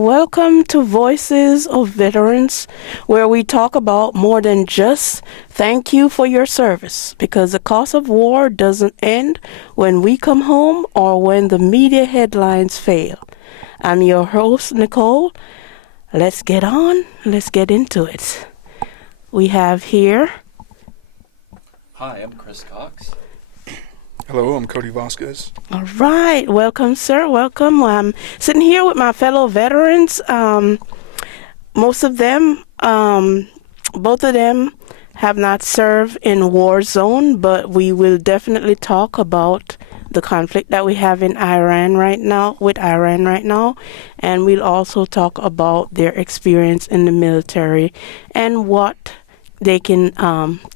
welcome to Voices of Veterans, where we talk about more than just thank you for your service, because the cost of war doesn't end when we come home or when the media headlines fail. I'm your host, Nicole. Let's get into it. We have here. Hi, I'm Chris Cox. Hello, I'm Cody Vasquez. All right, welcome, sir. Welcome. I'm sitting here with my fellow veterans. Most of them, both of them, have not served in war zone, but we will definitely talk about the conflict that we have in Iran right now, and we'll also talk about their experience in the military and what they can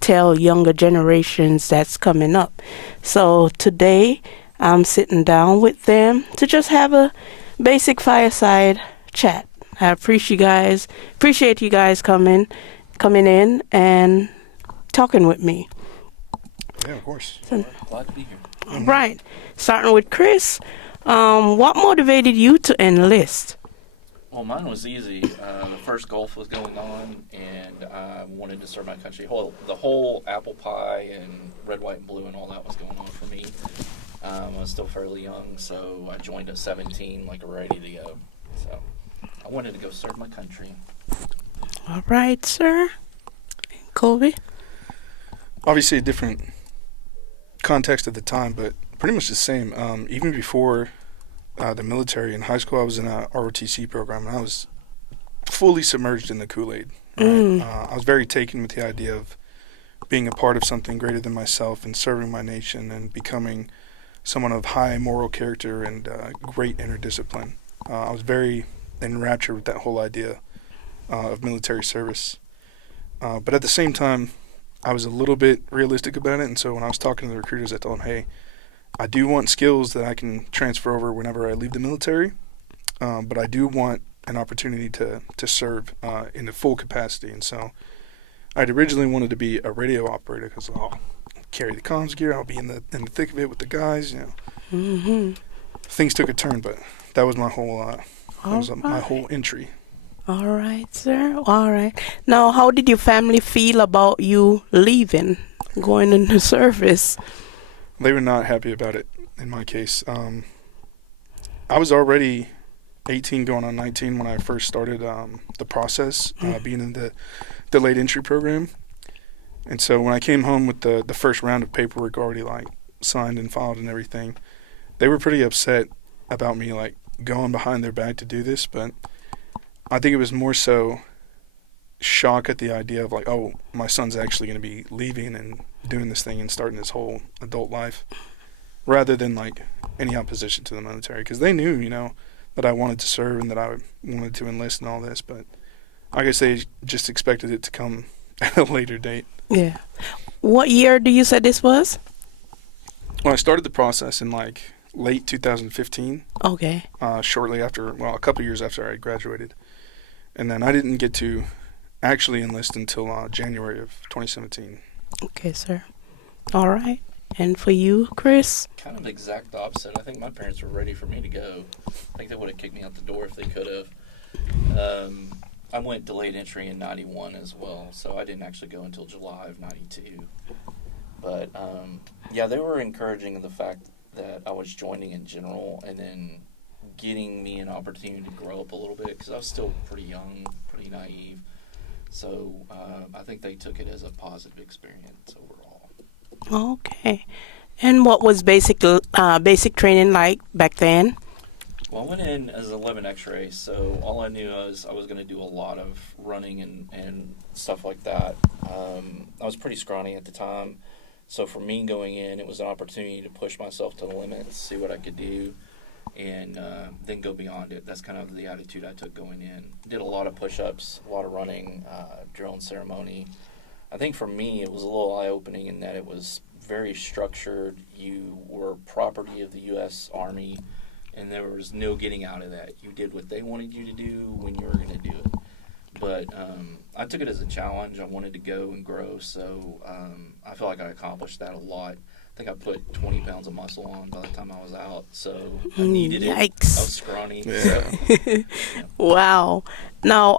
tell younger generations that's coming up. So today I'm sitting down with them to just have a basic fireside chat. I appreciate you guys coming in and talking with me. Yeah, of course. We're glad to be here. All right, starting with Chris. What motivated you to enlist? Well, mine was easy. The first Gulf was going on, and I wanted to serve my country. The whole apple pie and red, white, and blue and all that was going on for me. I was still fairly young, so I joined at 17, ready to go. So I wanted to go serve my country. All right, sir. Colby? Obviously a different context at the time, but pretty much the same. Even before the military, in high school, I was in a ROTC program, and I was fully submerged in the Kool-Aid. Right? I was very taken with the idea of being a part of something greater than myself and serving my nation and becoming someone of high moral character and great inner discipline. I was very enraptured with that whole idea of military service. But at the same time, I was a little bit realistic about it, and so when I was talking to the recruiters, I told them, hey, I do want skills that I can transfer over whenever I leave the military, but I do want an opportunity to serve in the full capacity. And so I'd originally wanted to be a radio operator because I'll carry the comms gear, I'll be in the thick of it with the guys. Things took a turn, but that was my whole my whole entry. All right, sir. All right. Now, how did your family feel about you leaving, going into service? They were not happy about it in my case. I was already 18 going on 19 when I first started the process, being in the delayed entry program. And so when I came home with the first round of paperwork already signed and filed and everything, they were pretty upset about me going behind their back to do this. But I think it was more so shock at the idea of oh, my son's actually going to be leaving and doing this thing and starting his whole adult life, rather than any opposition to the military, because they knew that I wanted to serve and that I wanted to enlist and all this, but I guess they just expected it to come at a later date. Yeah. What year do you say this was? Well, I started the process in late 2015. Okay. Shortly after, a couple years after I graduated, and then I didn't get to actually enlist until January of 2017. Okay, sir. All right. And for you, Chris? Kind of the exact opposite. I think my parents were ready for me to go. I think they would have kicked me out the door if they could have. I went delayed entry in 91 as well, so I didn't actually go until July of 92. But, they were encouraging of the fact that I was joining in general and then getting me an opportunity to grow up a little bit, because I was still pretty young, pretty naive. So I think they took it as a positive experience overall. Okay. And what was basic training like back then? Well, I went in as 11 X-ray, so all I knew was I was going to do a lot of running and stuff like that. I was pretty scrawny at the time, so for me going in, it was an opportunity to push myself to the limits, see what I could do, and then go beyond it. That's kind of the attitude I took going in. Did a lot of push-ups, a lot of running, drill and ceremony. I think for me it was a little eye-opening in that it was very structured. You were property of the U.S. Army, and there was no getting out of that. You did what they wanted you to do when you were going to do it. But I took it as a challenge. I wanted to go and grow, so I feel like I accomplished that a lot. think I put 20 pounds of muscle on by the time I was out. So I needed it. I Yikes. was scrawny. Yeah. So, Wow. Now,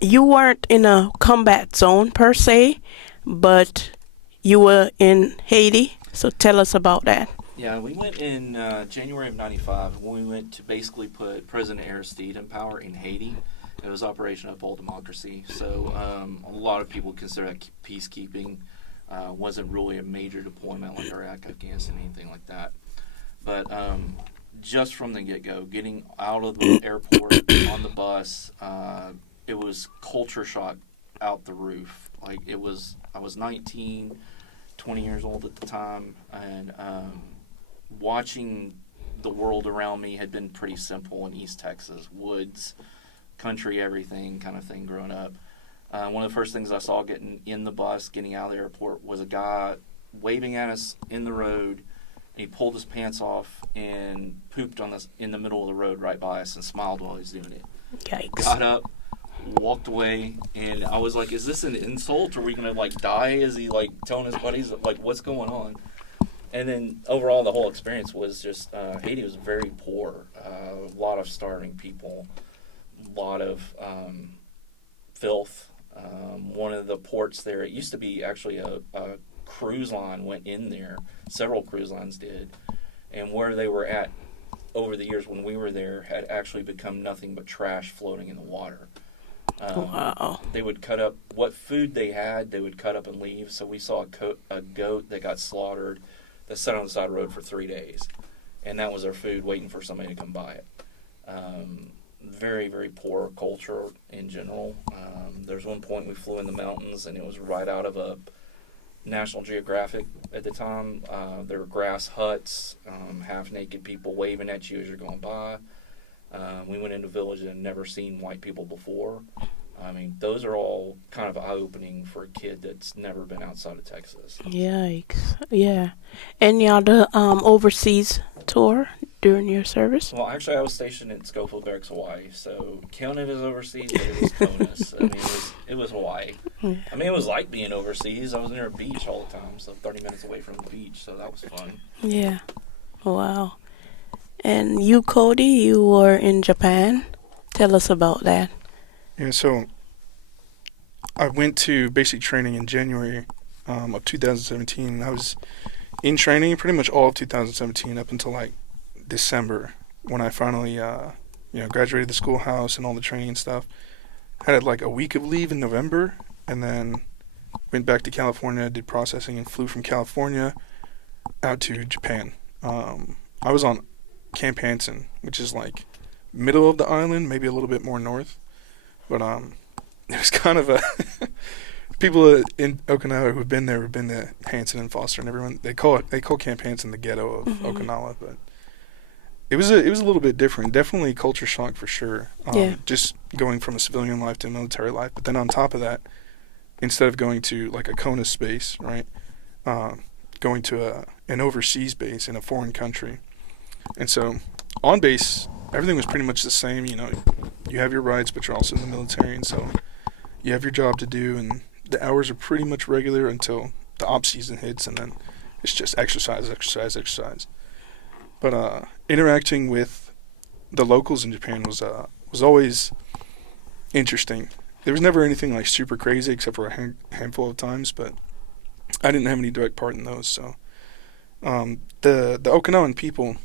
you weren't in a combat zone per se, but you were in Haiti. So tell us about that. yeah, we went in January of '95. We went to basically put President Aristide in power in Haiti. It was Operation Uphold Democracy. So a lot of people consider that peacekeeping. Wasn't really a major deployment like Iraq, Afghanistan, anything like that. But just from the get-go, getting out of the airport on the bus, it was culture shock out the roof. Like I was 19, 20 years old at the time, and watching the world around me had been pretty simple in East Texas, woods, country, everything kind of thing growing up. One of the first things I saw getting in the bus, getting out of the airport, was a guy waving at us in the road. And he pulled his pants off and pooped on us in the middle of the road right by us and smiled while he was doing it. Yikes. Got up, walked away, and I was like, is this an insult? Are we going to, like, die? Is he, like, telling his buddies, like, what's going on? And then overall, the whole experience was just, Haiti was very poor. A lot of starving people, a lot of filth. One of the ports there, it used to be actually a cruise line went in there. Several cruise lines did. And where they were at over the years when we were there had actually become nothing but trash floating in the water. Wow. They would cut up what food they had, they would cut up and leave. So we saw a goat that got slaughtered that sat on the side of the road for 3 days. And that was their food, waiting for somebody to come buy it. Very, very poor culture in general. There's one point we flew in the mountains, and it was right out of a National Geographic at the time. There were grass huts, half-naked people waving at you as you're going by. We went into a village and had never seen white people before. I mean, those are all kind of eye-opening for a kid that's never been outside of Texas. Yikes. Yeah. Any other overseas tour during your service? Well, actually, I was stationed in Schofield Barracks, Hawaii, so counted as overseas, but it was CONUS. I mean, it was Hawaii. Yeah. I mean, it was like being overseas. I was near a beach all the time, so 30 minutes away from the beach, so that was fun. Yeah. Wow. And you, Cody, you were in Japan. Tell us about that. Yeah, so I went to basic training in January of 2017, and I was in training pretty much all of 2017 up until like December when I finally graduated the schoolhouse and all the training and stuff. Had like a week of leave in November, and then went back to California, did processing, and flew from California out to Japan. I was on Camp Hansen, which is like middle of the island, maybe a little bit more north. But it was kind of a people in Okinawa who've been there, have been to Hansen and Foster and everyone. They call Camp Hansen the ghetto of Okinawa, but it was a little bit different. Definitely culture shock for sure. Just going from a civilian life to a military life, but then on top of that, instead of going to like a CONUS base, right, going to an overseas base in a foreign country, and so on base, everything was pretty much the same. You know, you have your rights, but you're also in the military, and so you have your job to do, and the hours are pretty much regular until the off season hits, and then it's just exercise. But interacting with the locals in Japan was always interesting. There was never anything like super crazy except for a handful of times, but I didn't have any direct part in those. So the Okinawan people,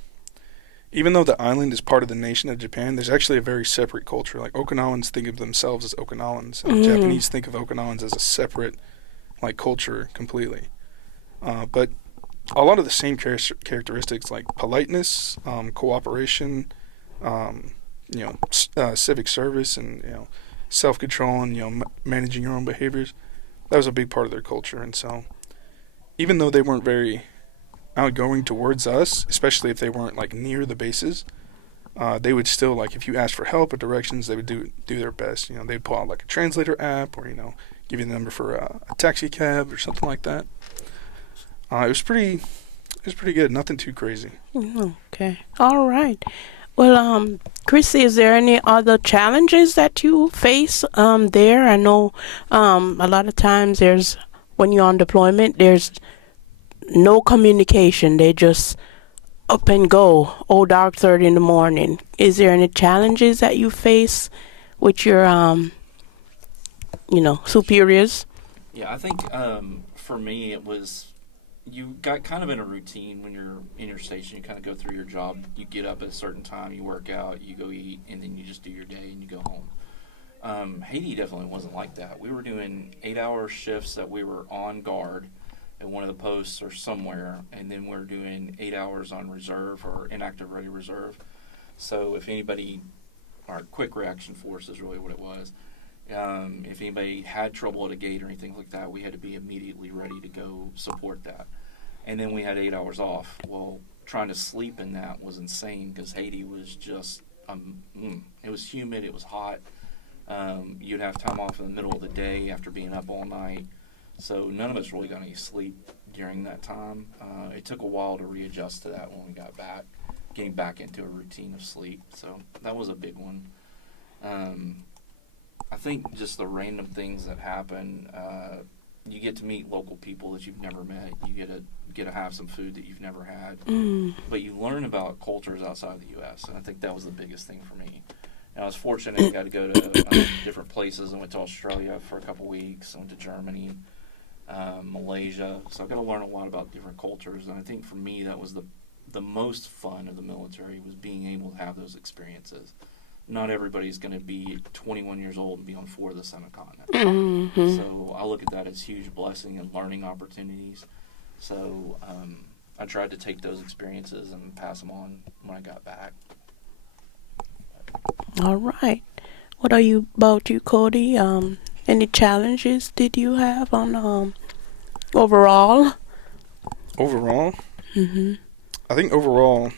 even though the island is part of the nation of Japan, there's actually a very separate culture. Like Okinawans think of themselves as Okinawans, and Japanese think of Okinawans as a separate like culture completely. But a lot of the same characteristics like politeness, cooperation, civic service, and self-control, and managing your own behaviors. That was a big part of their culture, and so even though they weren't very outgoing towards us, especially if they weren't like near the bases, they would still, like, if you asked for help or directions, they would do their best. They'd pull out like a translator app, or give you the number for a taxi cab or something like that. It was pretty good. Nothing too crazy. Okay. All right. Well, Chrissy, is there any other challenges that you face there? I know a lot of times when you're on deployment, there's no communication. They just up and go. Oh, dark 30 in the morning. Is there any challenges that you face with your superiors? Yeah, I think for me it was you got kind of in a routine when you're in your station. You kind of go through your job. You get up at a certain time, you work out, you go eat, and then you just do your day and you go home. Haiti definitely wasn't like that. We were doing 8-hour shifts that we were on guard at one of the posts or somewhere, and then we're doing 8 hours on reserve or inactive ready reserve. So if anybody, our quick reaction force is really what it was. If anybody had trouble at a gate or anything like that, we had to be immediately ready to go support that. And then we had 8 hours off. Well, trying to sleep in that was insane because Haiti was just, it was humid, it was hot. You'd have time off in the middle of the day after being up all night. So none of us really got any sleep during that time. It took a while to readjust to that when we got back, getting back into a routine of sleep. So that was a big one. I think just the random things that happen. You get to meet local people that you've never met. You get to have some food that you've never had. But you learn about cultures outside of the U.S. And I think that was the biggest thing for me. And I was fortunate I got to go to different places. I went to Australia for a couple weeks. I went to Germany, Malaysia. So I got to learn a lot about different cultures. And I think for me that was the most fun of the military was being able to have those experiences. Not everybody's going to be 21 years old and be on 4 of the 7 continents. Mm-hmm. So I look at that as huge blessing and learning opportunities. So I tried to take those experiences and pass them on when I got back. All right. What about you, Cody? Any challenges did you have on overall? Overall, Mm-hmm. I think overall,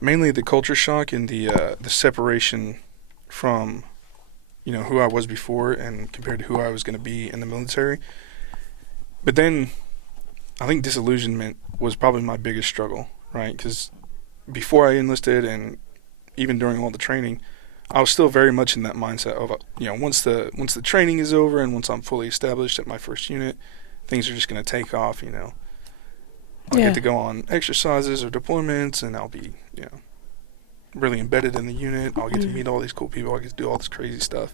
mainly the culture shock and the separation from, who I was before and compared to who I was going to be in the military. But then, I think disillusionment was probably my biggest struggle, right? Because before I enlisted and even during all the training, I was still very much in that mindset of, once the training is over and once I'm fully established at my first unit, things are just going to take off, I'll get to go on exercises or deployments, and I'll be, really embedded in the unit. I'll get to meet all these cool people. I'll get to do all this crazy stuff.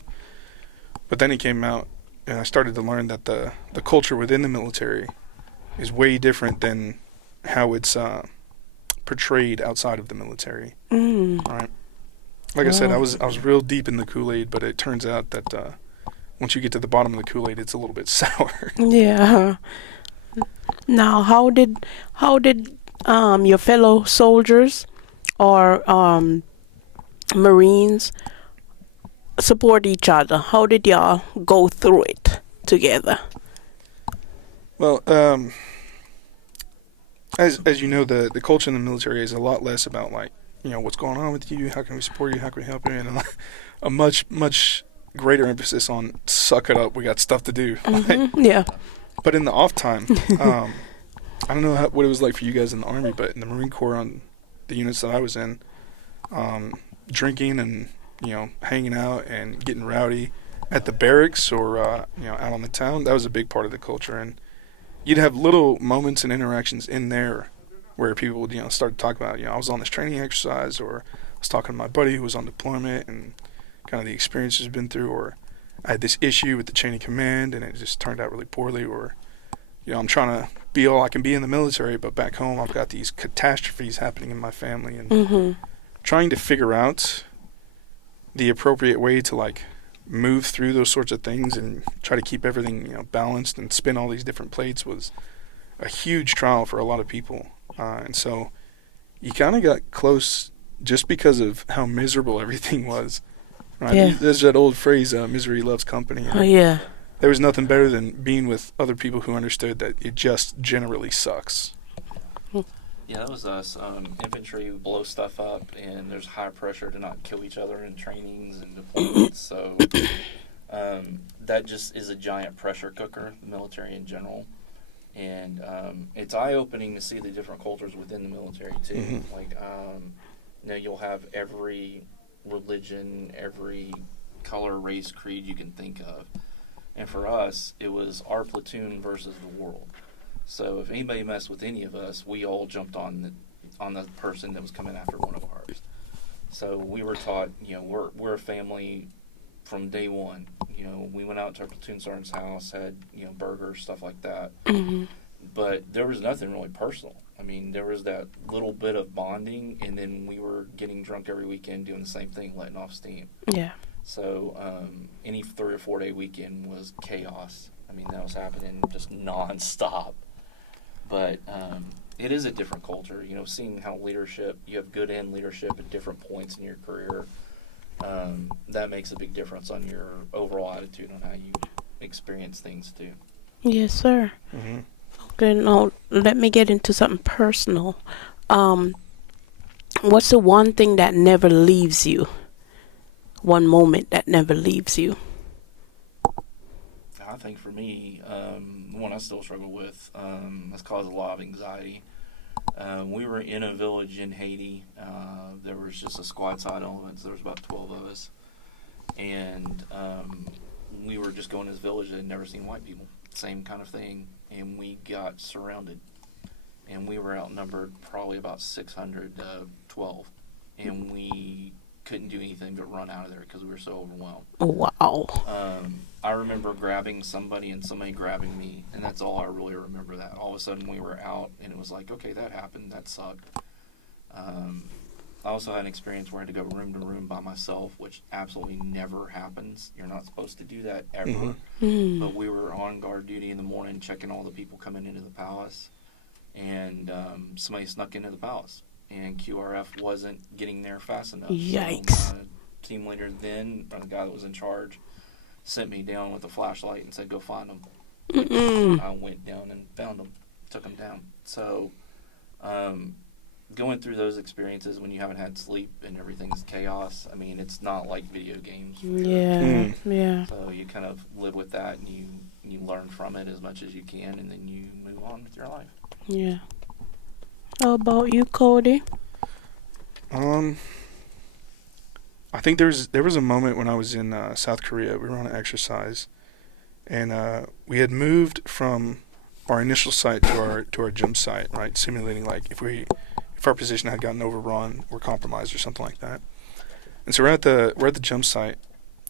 But then it came out, and I started to learn that the culture within the military is way different than how it's portrayed outside of the military. Right? Like I said, I was real deep in the Kool-Aid, but it turns out that once you get to the bottom of the Kool-Aid, it's a little bit sour. Yeah. Now, how did your fellow soldiers or Marines support each other? How did y'all go through it together? Well, as you know, the culture in the military is a lot less about what's going on with you, how can we support you, how can we help you, and a much greater emphasis on suck it up, we got stuff to do. Mm-hmm. Yeah. But in the off time, I don't know what it was like for you guys in the Army, but in the Marine Corps, on the units that I was in, drinking and hanging out and getting rowdy at the barracks or out on the town, that was a big part of the culture. And you'd have little moments and interactions in there where people would start to talk about I was on this training exercise, or I was talking to my buddy who was on deployment and kind of the experiences he's been through, or I had this issue with the chain of command and it just turned out really poorly, or I'm trying to be all I can be in the military, but back home I've got these catastrophes happening in my family, and trying to figure out the appropriate way to move through those sorts of things and try to keep everything balanced and spin all these different plates was a huge trial for a lot of people. And so you kind of got close just because of how miserable everything was. Right? Yeah. There's that old phrase, misery loves company. Oh, yeah. There was nothing better than being with other people who understood that it just generally sucks. Yeah, that was us. Infantry blow stuff up, and there's high pressure to not kill each other in trainings and deployments. So that just is a giant pressure cooker, the military in general. And it's eye-opening to see the different cultures within the military, too. You'll have every religion, every color, race, creed you can think of. And for us, it was our platoon versus the world. So if anybody messed with any of us, we all jumped on the person that was coming after one of ours. So we were taught, we're a family from day one. We went out to our platoon sergeant's house, had burgers, stuff like that. Mm-hmm. But there was nothing really personal. I mean, there was that little bit of bonding, and then we were getting drunk every weekend, doing the same thing, letting off steam. Yeah. So any 3 or 4 day weekend was chaos. I mean, that was happening just nonstop. But it is a different culture. Seeing how you have good and leadership at different points in your career, that makes a big difference on your overall attitude on how you experience things too. Yes, sir. Mm-hmm. Okay, now let me get into something personal. What's the one thing that never leaves you? One moment that never leaves you? I think for me, the one I still struggle with, has caused a lot of anxiety. We were in a village in Haiti. There was just a squad side element. So there was about 12 of us. And we were just going to this village that had never seen white people. Same kind of thing. And we got surrounded. And we were outnumbered probably about 600 to 12. And we couldn't do anything but run out of there because we were so overwhelmed. Wow. I remember grabbing somebody and somebody grabbing me, and that's all I really remember. That all of a sudden we were out, and it was like, okay, that happened, that sucked. I also had an experience where I had to go room to room by myself, which absolutely never happens. You're not supposed to do that ever. Mm-hmm. Mm. But we were on guard duty in the morning, checking all the people coming into the palace, and somebody snuck into the palace, and QRF wasn't getting there fast enough. Yikes. So my team leader then, or the guy that was in charge, sent me down with a flashlight and said, go find them. I went down and found them, took them down. So going through those experiences when you haven't had sleep and everything's chaos, I mean, it's not like video games. Yeah, yeah. So you kind of live with that, and you learn from it as much as you can, and then you move on with your life. Yeah. How about you, Cody? I think there was a moment when I was in South Korea. We were on an exercise, and we had moved from our initial site to our jump site, right? Simulating like if our position had gotten overrun or compromised or something like that. And so we're at the jump site,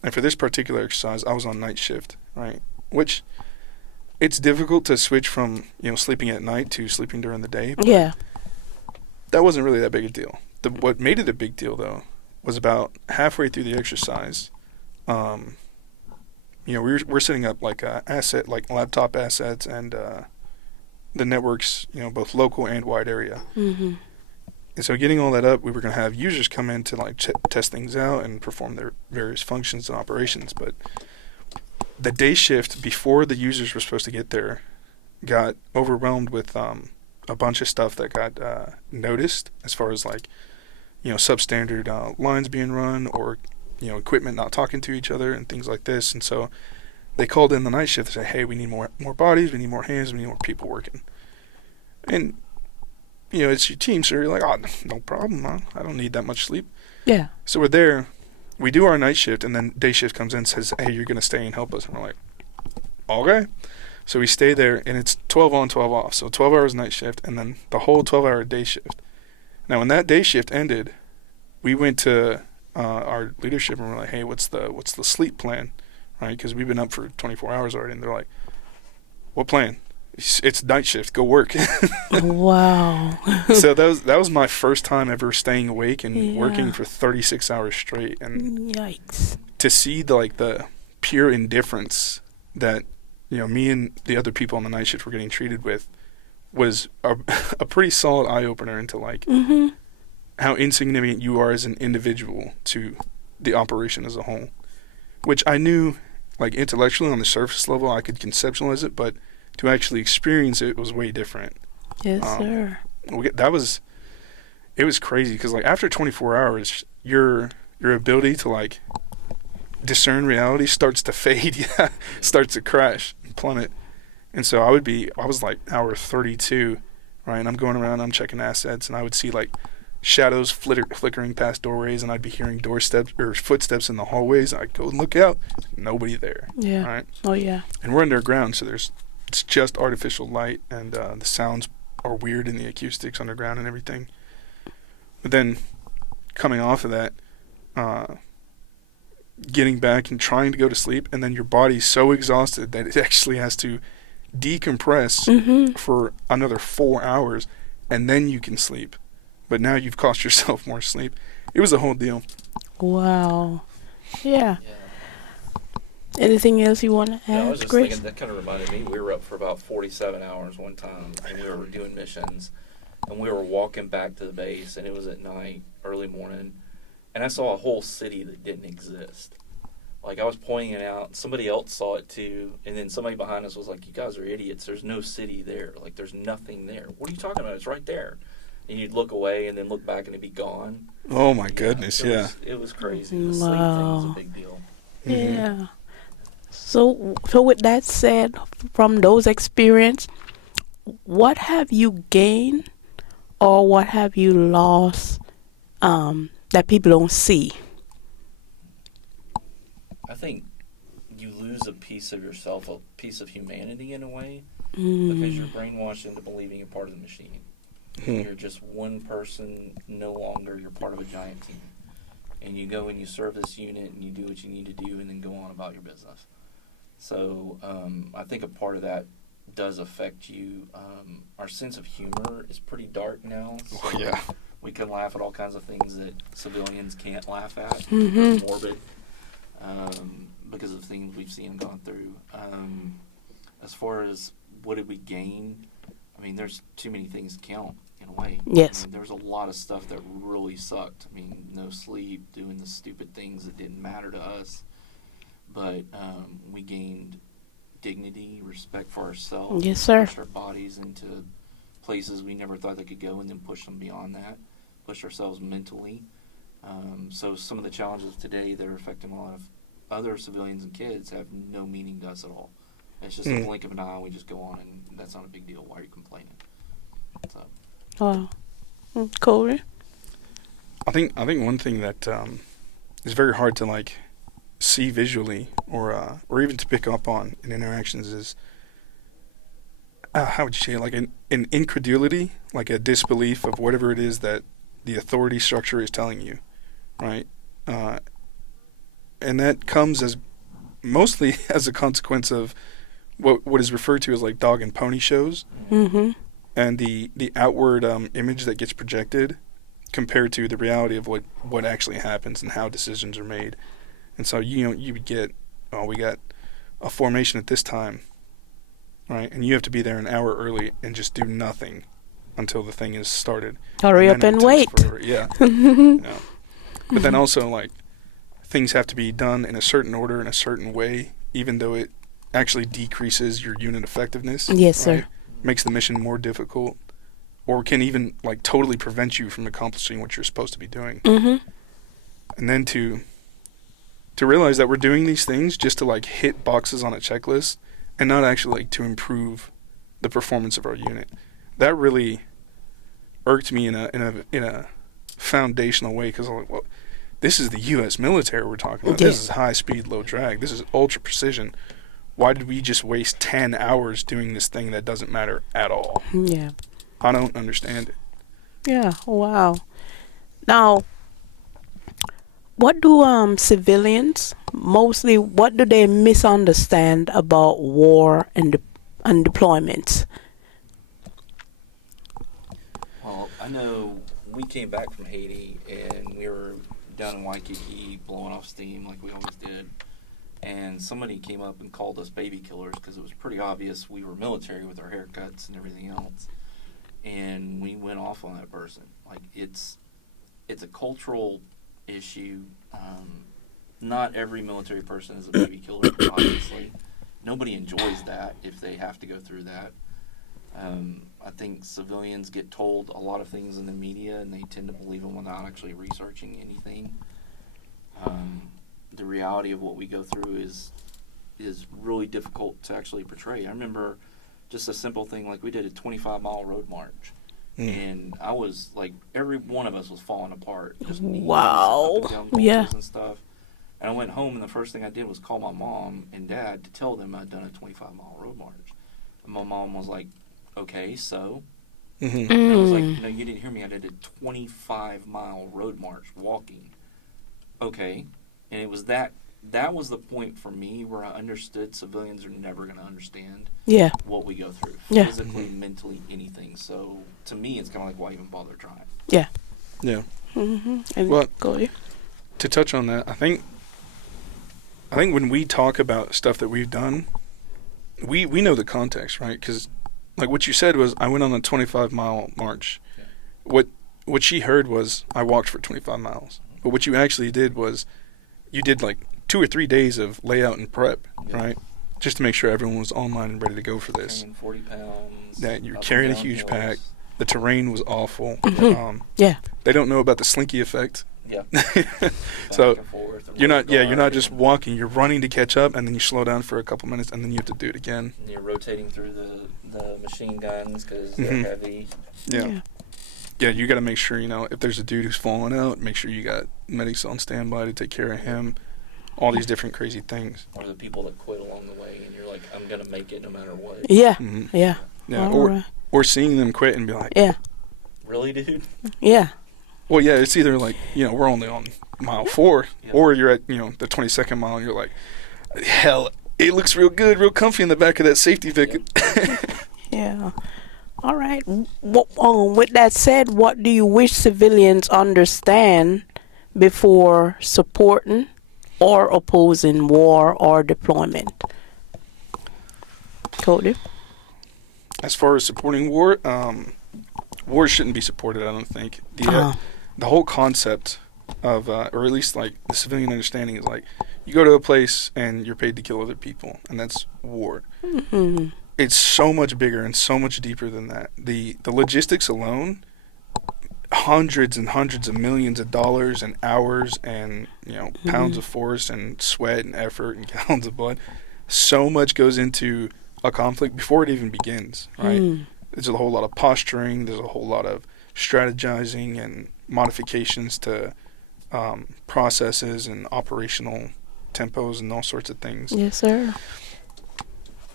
and for this particular exercise, I was on night shift, right? Which it's difficult to switch from sleeping at night to sleeping during the day. Yeah. That wasn't really that big a deal. What made it a big deal though was about halfway through the exercise. We're setting up like laptop assets and the networks, both local and wide area. Mm-hmm. And so getting all that up, we were going to have users come in to like test things out and perform their various functions and operations. But the day shift before the users were supposed to get there got overwhelmed with a bunch of stuff that got noticed as far as like, substandard lines being run or, equipment not talking to each other and things like this. And so they called in the night shift and said, hey, we need more bodies, we need more hands, we need more people working. And, it's your team, so you're like, oh, no problem, man. I don't need that much sleep. Yeah. So we're there, we do our night shift, and then day shift comes in and says, hey, you're going to stay and help us. And we're like, okay. So we stay there, and it's 12 on, 12 off. So 12 hours night shift, and then the whole 12-hour day shift. Now, when that day shift ended, we went to our leadership, and we're like, hey, what's the sleep plan, right? Because we've been up for 24 hours already, and they're like, what plan? It's night shift. Go work. Wow. So that was my first time ever staying awake and working for 36 hours straight, and Yikes. to see the pure indifference that me and the other people on the night shift were getting treated with was a pretty solid eye opener into how insignificant you are as an individual to the operation as a whole. Which I knew, like intellectually on the surface level, I could conceptualize it, but to actually experience it was way different. Yes, sir. It was crazy because like after 24 hours, your ability to like discern reality starts to fade, starts to crash and plummet. And so I was like hour 32, right? And I'm going around, I'm checking assets, and I would see like shadows flickering past doorways, and I'd be hearing doorsteps or footsteps in the hallways. I'd go and look out, nobody there. Yeah. Right. Oh yeah. And we're underground, so there's it's just artificial light, and the sounds are weird in the acoustics underground and everything. But then coming off of that, getting back and trying to go to sleep, and then your body's so exhausted that it actually has to decompress Mm-hmm. for another 4 hours, and then you can sleep. But now you've cost yourself more sleep. It was a whole deal. Wow. Yeah. Yeah. Anything else you want to No, I add, was just Grace? thinking that kind of reminded me. We were up for about 47 hours one time, and we were doing missions, and we were walking back to the base, and it was at night, early morning, and I saw a whole city that didn't exist. Like, I was pointing it out, somebody else saw it too, and then somebody behind us was like, "You guys are idiots. There's no city there. Like, there's nothing there. What are you talking about? It's right there." And you'd look away and then look back and it'd be gone. Oh my goodness, yeah. It was crazy. The sleep thing was Wow. a big deal. Mhm. Yeah. So with that said, from those experience, what have you gained or what have you lost that people don't see? I think you lose a piece of yourself, a piece of humanity in a way, Mm. because you're brainwashed into believing you're part of the machine. Hmm. You're just one person, no longer you're part of a giant team. And you go and you serve this unit and you do what you need to do and then go on about your business. So I think a part of that does affect you. Our sense of humor is pretty dark now. So Oh, yeah. we can laugh at all kinds of things that civilians can't laugh at. Mhm. They're morbid because of things we've seen and gone through. As far as what did we gain, I mean, there's too many things to count in a way. Yes. I mean, there's a lot of stuff that really sucked. I mean, no sleep, doing the stupid things that didn't matter to us. But we gained dignity, respect for ourselves. Yes, sir. Pushed our bodies into places we never thought they could go, and then push them beyond that. Push ourselves mentally. So some of the challenges today that are affecting a lot of other civilians and kids have no meaning to us at all. It's just a Mm. blink of an eye, and we just go on, and that's not a big deal. Why are you complaining? So Wow. Corey? I think one thing that is very hard to like see visually or even to pick up on in interactions is how would you say it? Like an incredulity, like a disbelief of whatever it is that the authority structure is telling you, right? And that comes as mostly as a consequence of what is referred to as like dog and pony shows, Mm-hmm. and the outward image that gets projected compared to the reality of what actually happens and how decisions are made. And so you would get, oh, we got a formation at this time, right? And you have to be there an hour early and just do nothing until the thing is started. Hurry up then and it wait. takes forever. Yeah. Yeah. But then also like things have to be done in a certain order in a certain way, even though it actually decreases your unit effectiveness. Yes, sir. right? Makes the mission more difficult, or can even like totally prevent you from accomplishing what you're supposed to be doing. Mm-hmm. And then to realize that we're doing these things just to like hit boxes on a checklist and not actually like to improve the performance of our unit. That really irked me in a foundational way, because I'm like, well, this is the U.S. military we're talking about. Yes. This is high speed, low drag. This is ultra precision. Why did we just waste 10 hours doing this thing that doesn't matter at all? Yeah. I don't understand it. Yeah. Wow. Now, what do civilians mostly? What do they misunderstand about war and deployments? well, I know we came back from Haiti and we were down in Waikiki blowing off steam like we always did. And somebody came up and called us baby killers because it was pretty obvious we were military with our haircuts and everything else. And we went off on that person. Like, it's a cultural issue. Not every military person is a baby killer, obviously. Nobody enjoys that if they have to go through that. I think civilians get told a lot of things in the media, and they tend to believe them without actually researching anything. The reality of what we go through is really difficult to actually portray. I remember just a simple thing, like we did a 25-mile road march, and I was like, every one of us was falling apart. Just knees Wow. up and down gulches Yeah. and stuff. And I went home, and the first thing I did was call my mom and dad to tell them I'd done a 25-mile road march. And my mom was like, okay, so? Mm-hmm. And I was like, no, you didn't hear me. I did a 25-mile road march walking. Okay. And it was that was the point for me where I understood civilians are never going to understand Yeah. what we go through. Yeah. Physically, mentally, anything. So to me, it's kind of like, why even bother trying? Yeah. Mm-hmm. And Well, go you. To touch on that, I think when we talk about stuff that we've done, we know the context, right? Because like what you said was, I went on a 25-mile march. Yeah. What she heard was, I walked for 25 miles. But what you actually did was, you did like 2 or 3 days of layout and prep, Yeah. right? Just to make sure everyone was online and ready to go for this. Carrying 40 pounds. That you're up and carrying a down huge hills. pack. The terrain was awful. Mhm. Yeah. They don't know about the slinky effect. Yeah. So, Back and forth and You're road not guard just and- walking. You're running to catch up, and then you slow down for a couple minutes, and then you have to do it again. And you're rotating through the machine guns because Mhm. they're heavy. Yeah, you got to make sure, if there's a dude who's falling out, make sure you got medics on standby to take care of him. All these different crazy things. Or the people that quit along the way, and you're like, I'm gonna make it no matter what. Yeah. Hmm. Yeah. Yeah, All or right. or seeing them quit and be like, Yeah. Really, dude? Yeah. well, yeah, it's either like, we're only on mile 4, Yeah. or you're at, the 22nd mile, and you're like, hell, it looks real good, real comfy in the back of that safety Vic. Yeah. All right. With that said, what do you wish civilians understand before supporting or opposing war or deployment? Cody? As far as supporting war, war shouldn't be supported, I don't think. The whole concept of, or at least like the civilian understanding is like, you go to a place and you're paid to kill other people, and that's war. Mm-hmm. It's so much bigger and so much deeper than that. The logistics alone, hundreds and hundreds of millions of dollars and hours and pounds of force and sweat and effort and gallons of blood. So much goes into a conflict before it even begins, right? Mm. There's a whole lot of posturing. There's a whole lot of strategizing and modifications to processes and operational tempos and all sorts of things. Yes, sir.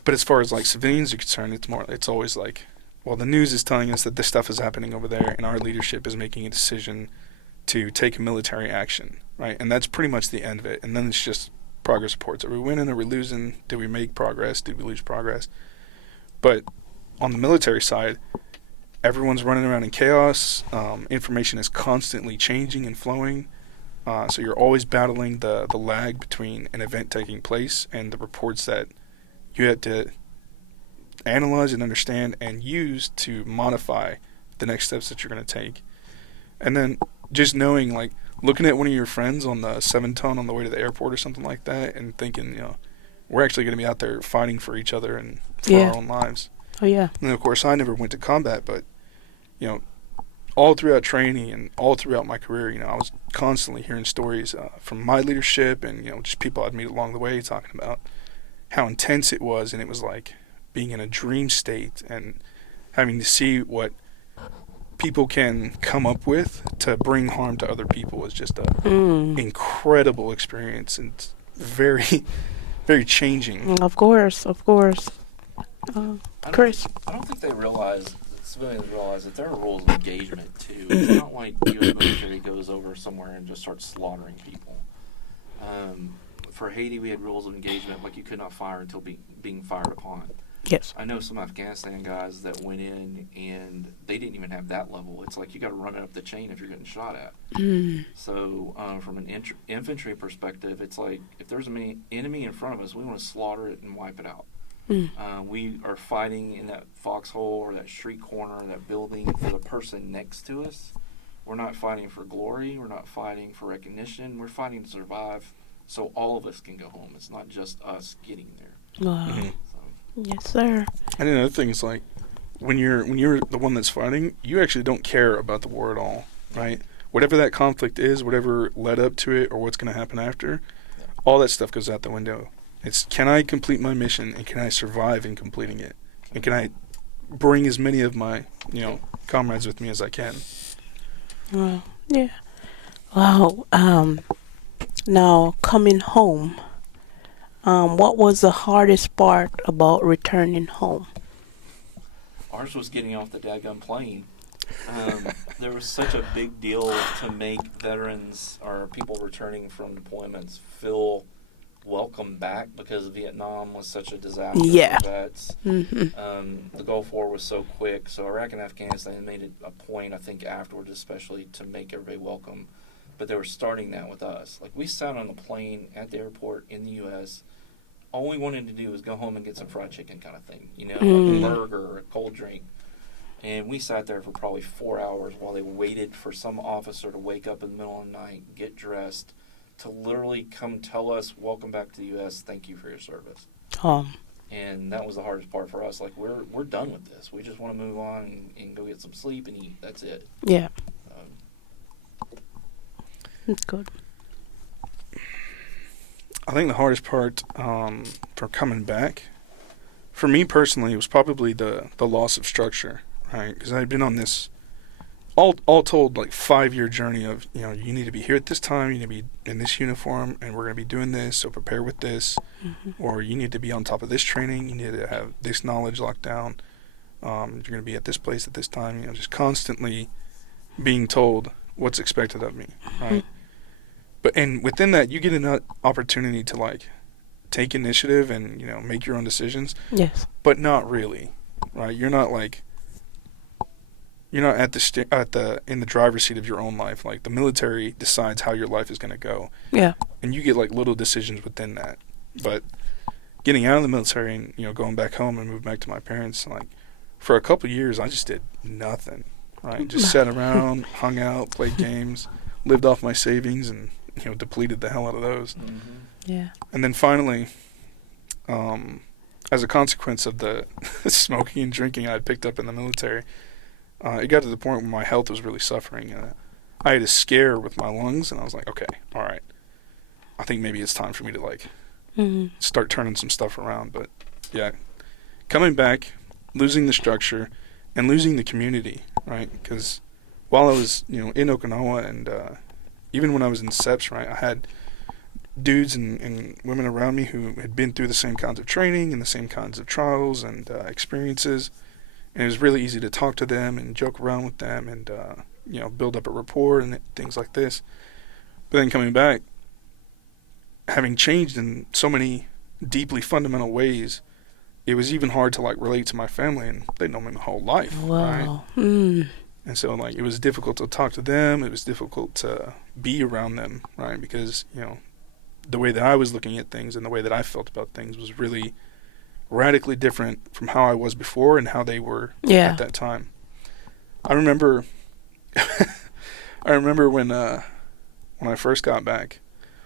But as far as like civilians are concerned, it's always like, well, the news is telling us that this stuff is happening over there, and our leadership is making a decision to take military action, right? And that's pretty much the end of it. And then it's just progress reports. Are we winning? Are we losing? Did we make progress? Did we lose progress? But on the military side, everyone's running around in chaos. Information is constantly changing and flowing. So you're always battling the lag between an event taking place and the reports that you had to analyze and understand and use to modify the next steps that you're going to take. And then just knowing, like, looking at one of your friends on the 7-ton on the way to the airport or something like that and thinking, we're actually going to be out there fighting for each other and for our own lives. Oh, yeah. And of course, I never went to combat, but, all throughout training and all throughout my career, I was constantly hearing stories from my leadership and, just people I'd meet along the way talking about how intense it was, and it was like being in a dream state and having to see what people can come up with to bring harm to other people is just a incredible experience, and it's very, very changing. Of course. Chris? I don't think civilians realize that there are rules of engagement too. It's not like the U.S. military goes over somewhere and just starts slaughtering people. For Haiti, we had rules of engagement, like you could not fire until being fired upon. Yes. I know some Afghanistan guys that went in and they didn't even have that level. It's like you got to run it up the chain if you're getting shot at. Mm. So from an infantry perspective, it's like if there's an enemy in front of us, we want to slaughter it and wipe it out. Mm. We are fighting in that foxhole or that street corner or that building for the person next to us. We're not fighting for glory. We're not fighting for recognition. We're fighting to survive so all of us can go home. It's not just us getting there. Wow. Mhm. So, Yes, sir. And another thing is, like, when you're the one that's fighting, you actually don't care about the war at all, right? Whatever that conflict is, whatever led up to it, or what's going to happen after, all that stuff goes out the window. It's, can I complete my mission, and can I survive in completing it? And can I bring as many of my, comrades with me as I can? Well, yeah. Wow. Now, coming home, what was the hardest part about returning home? ours was getting off the daggum plane. There was such a big deal to make veterans or people returning from deployments feel welcome back because Vietnam was such a disaster Yeah. for vets. The Gulf War was so quick, so Iraq and Afghanistan made it a point, I think, afterwards especially, to make everybody welcome. But they were starting that with us. Like, we sat on the plane at the airport in the U.S., all we wanted to do was go home and get some fried chicken kind of thing, like a burger or a cold drink. And we sat there for probably 4 hours while they waited for some officer to wake up in the middle of the night, get dressed, to literally come tell us, welcome back to the U.S., thank you for your service. And that was the hardest part for us. Like, we're done with this. We just want to move on and go get some sleep and eat. That's it. Yeah. That's good. I think the hardest part for coming back, for me personally, was probably the loss of structure, right? Because I had been on this, all told, like 5-year journey of, you need to be here at this time, you need to be in this uniform, and we're going to be doing this, so prepare with this, or you need to be on top of this training, you need to have this knowledge locked down, you're going to be at this place at this time, just constantly being told what's expected of me, right? And within that, you get an opportunity to, like, take initiative and, make your own decisions. Yes. But not really, right? You're not in the driver's seat of your own life. Like, the military decides how your life is going to go. Yeah. And you get, like, little decisions within that. But getting out of the military and, going back home and moving back to my parents, like, for a couple of years, I just did nothing, right? Just sat around, hung out, played games, lived off my savings, and depleted the hell out of those. Yeah. And then finally, as a consequence of the smoking and drinking I had picked up in the military, it got to the point where my health was really suffering. I had a scare with my lungs, and I was like, okay, all right. I think maybe it's time for me to, like, start turning some stuff around. But, yeah, coming back, losing the structure, and losing the community, right? Because while I was, in Okinawa and even when I was in SEPS, right, I had dudes and women around me who had been through the same kinds of training and the same kinds of trials and experiences. And it was really easy to talk to them and joke around with them and, build up a rapport and things like this. But then coming back, having changed in so many deeply fundamental ways, it was even hard to, like, relate to my family, and they'd known me my whole life. Wow. Right? And so, like, it was difficult to talk to them. It was difficult to be around them, right? Because, the way that I was looking at things and the way that I felt about things was really radically different from how I was before and how they were at that time. I remember when I first got back,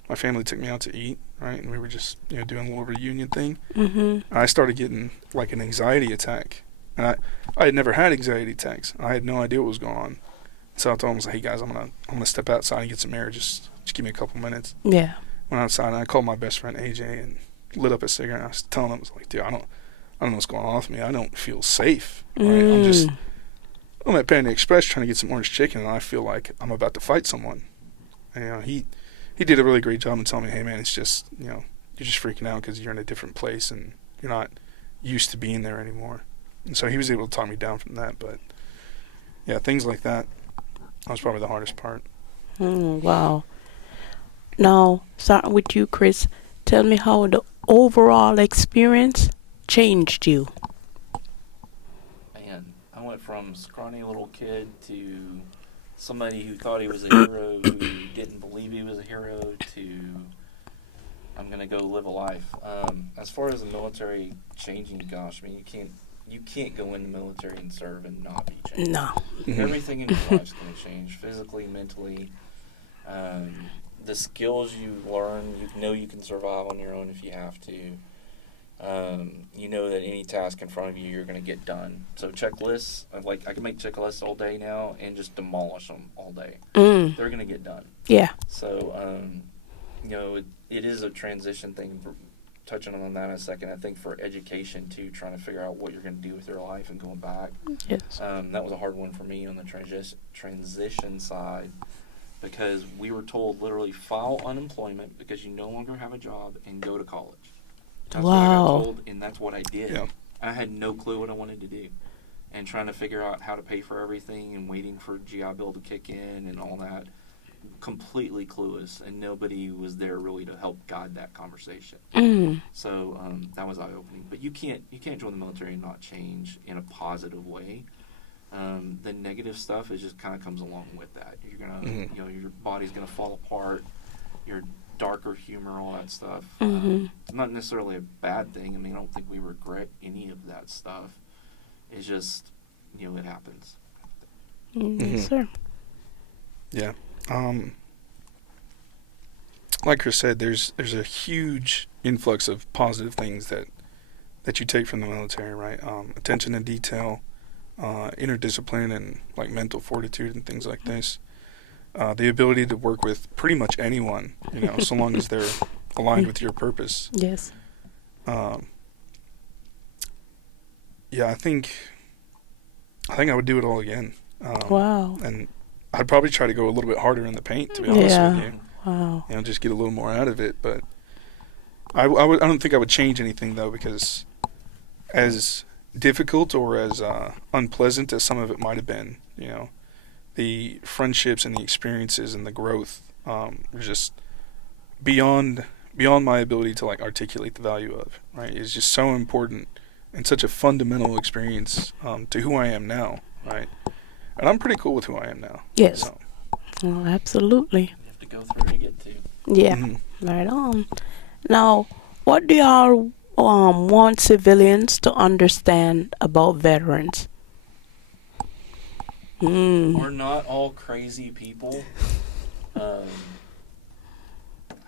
my family took me out to eat, right? And we were just, doing a little reunion thing. And I started getting, like, an anxiety attack. And I had never had anxiety attacks. I had no idea what was going on. So I told them, I was like, hey guys, I'm gonna step outside and get some air. Just give me a couple minutes. Yeah. Went outside and I called my best friend AJ and lit up a cigarette. And I was telling him, I was like, dude, I don't know what's going on with me. I don't feel safe. Right? I'm at Panda Express trying to get some orange chicken, and I feel like I'm about to fight someone. And he did a really great job in telling me, hey man, it's just you're just freaking out because you're in a different place and you're not used to being there anymore. And so he was able to talk me down from that. But yeah, things like that was probably the hardest part. Wow. Now, starting with you, Chris, tell me how the overall experience changed you. Man, I went from scrawny little kid to somebody who thought he was a hero, who didn't believe he was a hero, to I'm going to go live a life. As far as the military changing, gosh, I mean, you can't go in the military and serve and not be changed. No. Everything in your life's going to change, physically, mentally. The skills you learn, you can survive on your own if you have to. You know that any task in front of you're going to get done. So checklists, I can make checklists all day now and just demolish them all day. They're going to get done. Yeah. So, it is a transition thing. Touching on that in a second, I think for education too, trying to figure out what you're going to do with your life and going back. Yes. That was a hard one for me on the transition side, because we were told literally file unemployment because you no longer have a job and go to college. That's what I got told, and that's what I did. Yeah. I had no clue what I wanted to do. and trying to figure out how to pay for everything and waiting for GI Bill to kick in and all that. Completely clueless, and nobody was there really to help guide that conversation. So that was eye opening. But you can't join the military and not change in a positive way. The negative stuff is just kind of comes along with that. You're gonna, your body's gonna fall apart. Your darker humor, all that stuff. Not necessarily a bad thing. I mean, I don't think we regret any of that stuff. It's just, it happens. Yes, sir. Yeah. Like Chris said, there's a huge influx of positive things that you take from the military, right? Attention to detail, inner discipline, and like mental fortitude and things like this. The ability to work with pretty much anyone, so long as they're aligned with your purpose. Yes. Yeah, I think I would do it all again. Wow. And I'd probably try to go a little bit harder in the paint, to be honest with you. Wow. Just get a little more out of it. But I don't think I would change anything, though, because as difficult or as unpleasant as some of it might have been, the friendships and the experiences and the growth were just beyond my ability to like articulate the value of. Right, it's just so important and such a fundamental experience to who I am now. Right, and I'm pretty cool with who I am now. Yes. So. Oh, absolutely. You have to go through to get to. Yeah. Right on. Now, what do y'all want civilians to understand about veterans? We're not all crazy people. I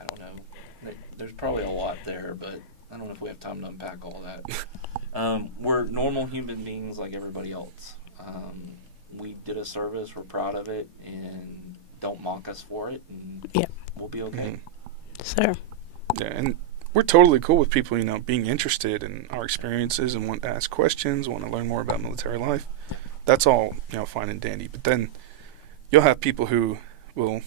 don't know. There's probably a lot there, but I don't know if we have time to unpack all that. We're normal human beings like everybody else. We did a service. We're proud of it, and don't mock us for it, and we'll be okay. Sir. Yeah, and we're totally cool with people, being interested in our experiences and want to ask questions, want to learn more about military life. That's all, fine and dandy. But then you'll have people who will,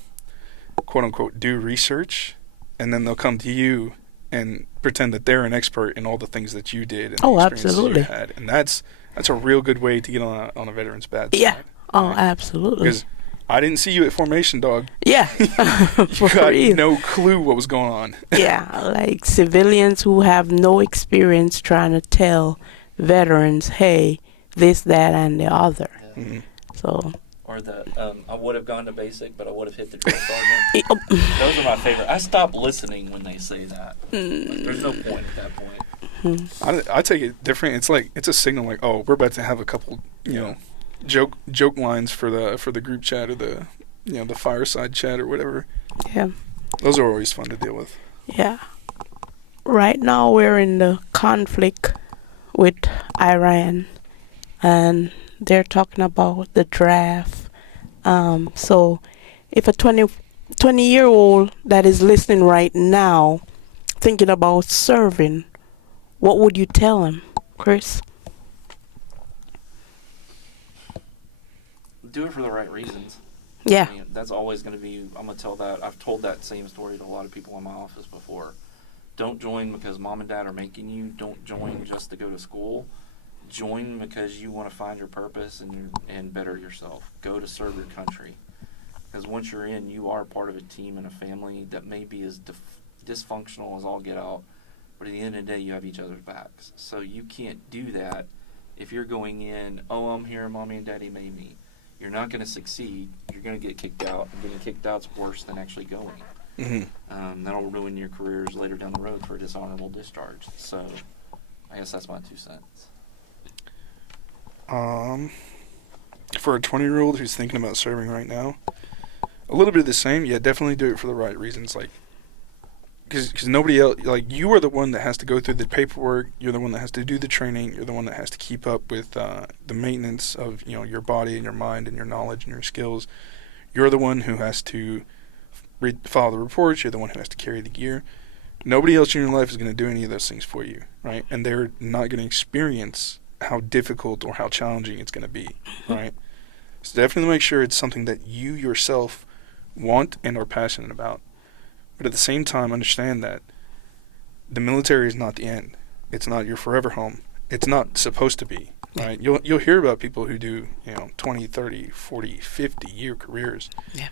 quote unquote, do research, and then they'll come to you and pretend that they're an expert in all the things that you did and the experiences absolutely. you had. And that's a real good way to get on a veteran's bad side. Yeah. Oh, right? absolutely. Because I didn't see you at formation, dog. Yeah. You got no clue what was going on. Yeah, like civilians who have no experience trying to tell veterans, hey, this, that, and the other. Yeah. Mm-hmm. So. Or I would have gone to basic, but I would have hit the drill sergeant. Those are my favorite. I stop listening when they say that. Like, there's no point at that point. I take it different. It's a signal like, oh, we're about to have a couple, joke lines for the group chat or the fireside chat or whatever. Yeah. Those are always fun to deal with. Yeah. Right now we're in the conflict with Iran, and they're talking about the draft. So if a 20-year-old that is listening right now thinking about serving, what would you tell him, Chris? Do it for the right reasons. Yeah. I mean, that's always going to be, I'm going to tell that. I've told that same story to a lot of people in my office before. Don't join because mom and dad are making you. Don't join just to go to school. Join because you want to find your purpose and better yourself. Go to serve your country. Because once you're in, you are part of a team and a family that may be as dysfunctional as all get out. But at the end of the day, you have each other's backs. So you can't do that if you're going in, oh, I'm here, mommy and daddy made me. You're not going to succeed. You're going to get kicked out. And getting kicked out's worse than actually going. Mm-hmm. That'll ruin your careers later down the road for a dishonorable discharge. So I guess that's my 2 cents. For a 20-year-old who's thinking about serving right now, a little bit of the same. Yeah, definitely do it for the right reasons. Like, because nobody else, like, you are the one that has to go through the paperwork. You're the one that has to do the training. You're the one that has to keep up with the maintenance of your body and your mind and your knowledge and your skills. You're the one who has to follow the reports. You're the one who has to carry the gear. Nobody else in your life is going to do any of those things for you, right? And they're not going to experience how difficult or how challenging it's going to be, right? So definitely make sure it's something that you yourself want and are passionate about. But at the same time, understand that the military is not the end. It's not your forever home. It's not supposed to be, right? You'll hear about people who do, 20, 30, 40, 50-year careers. Yeah.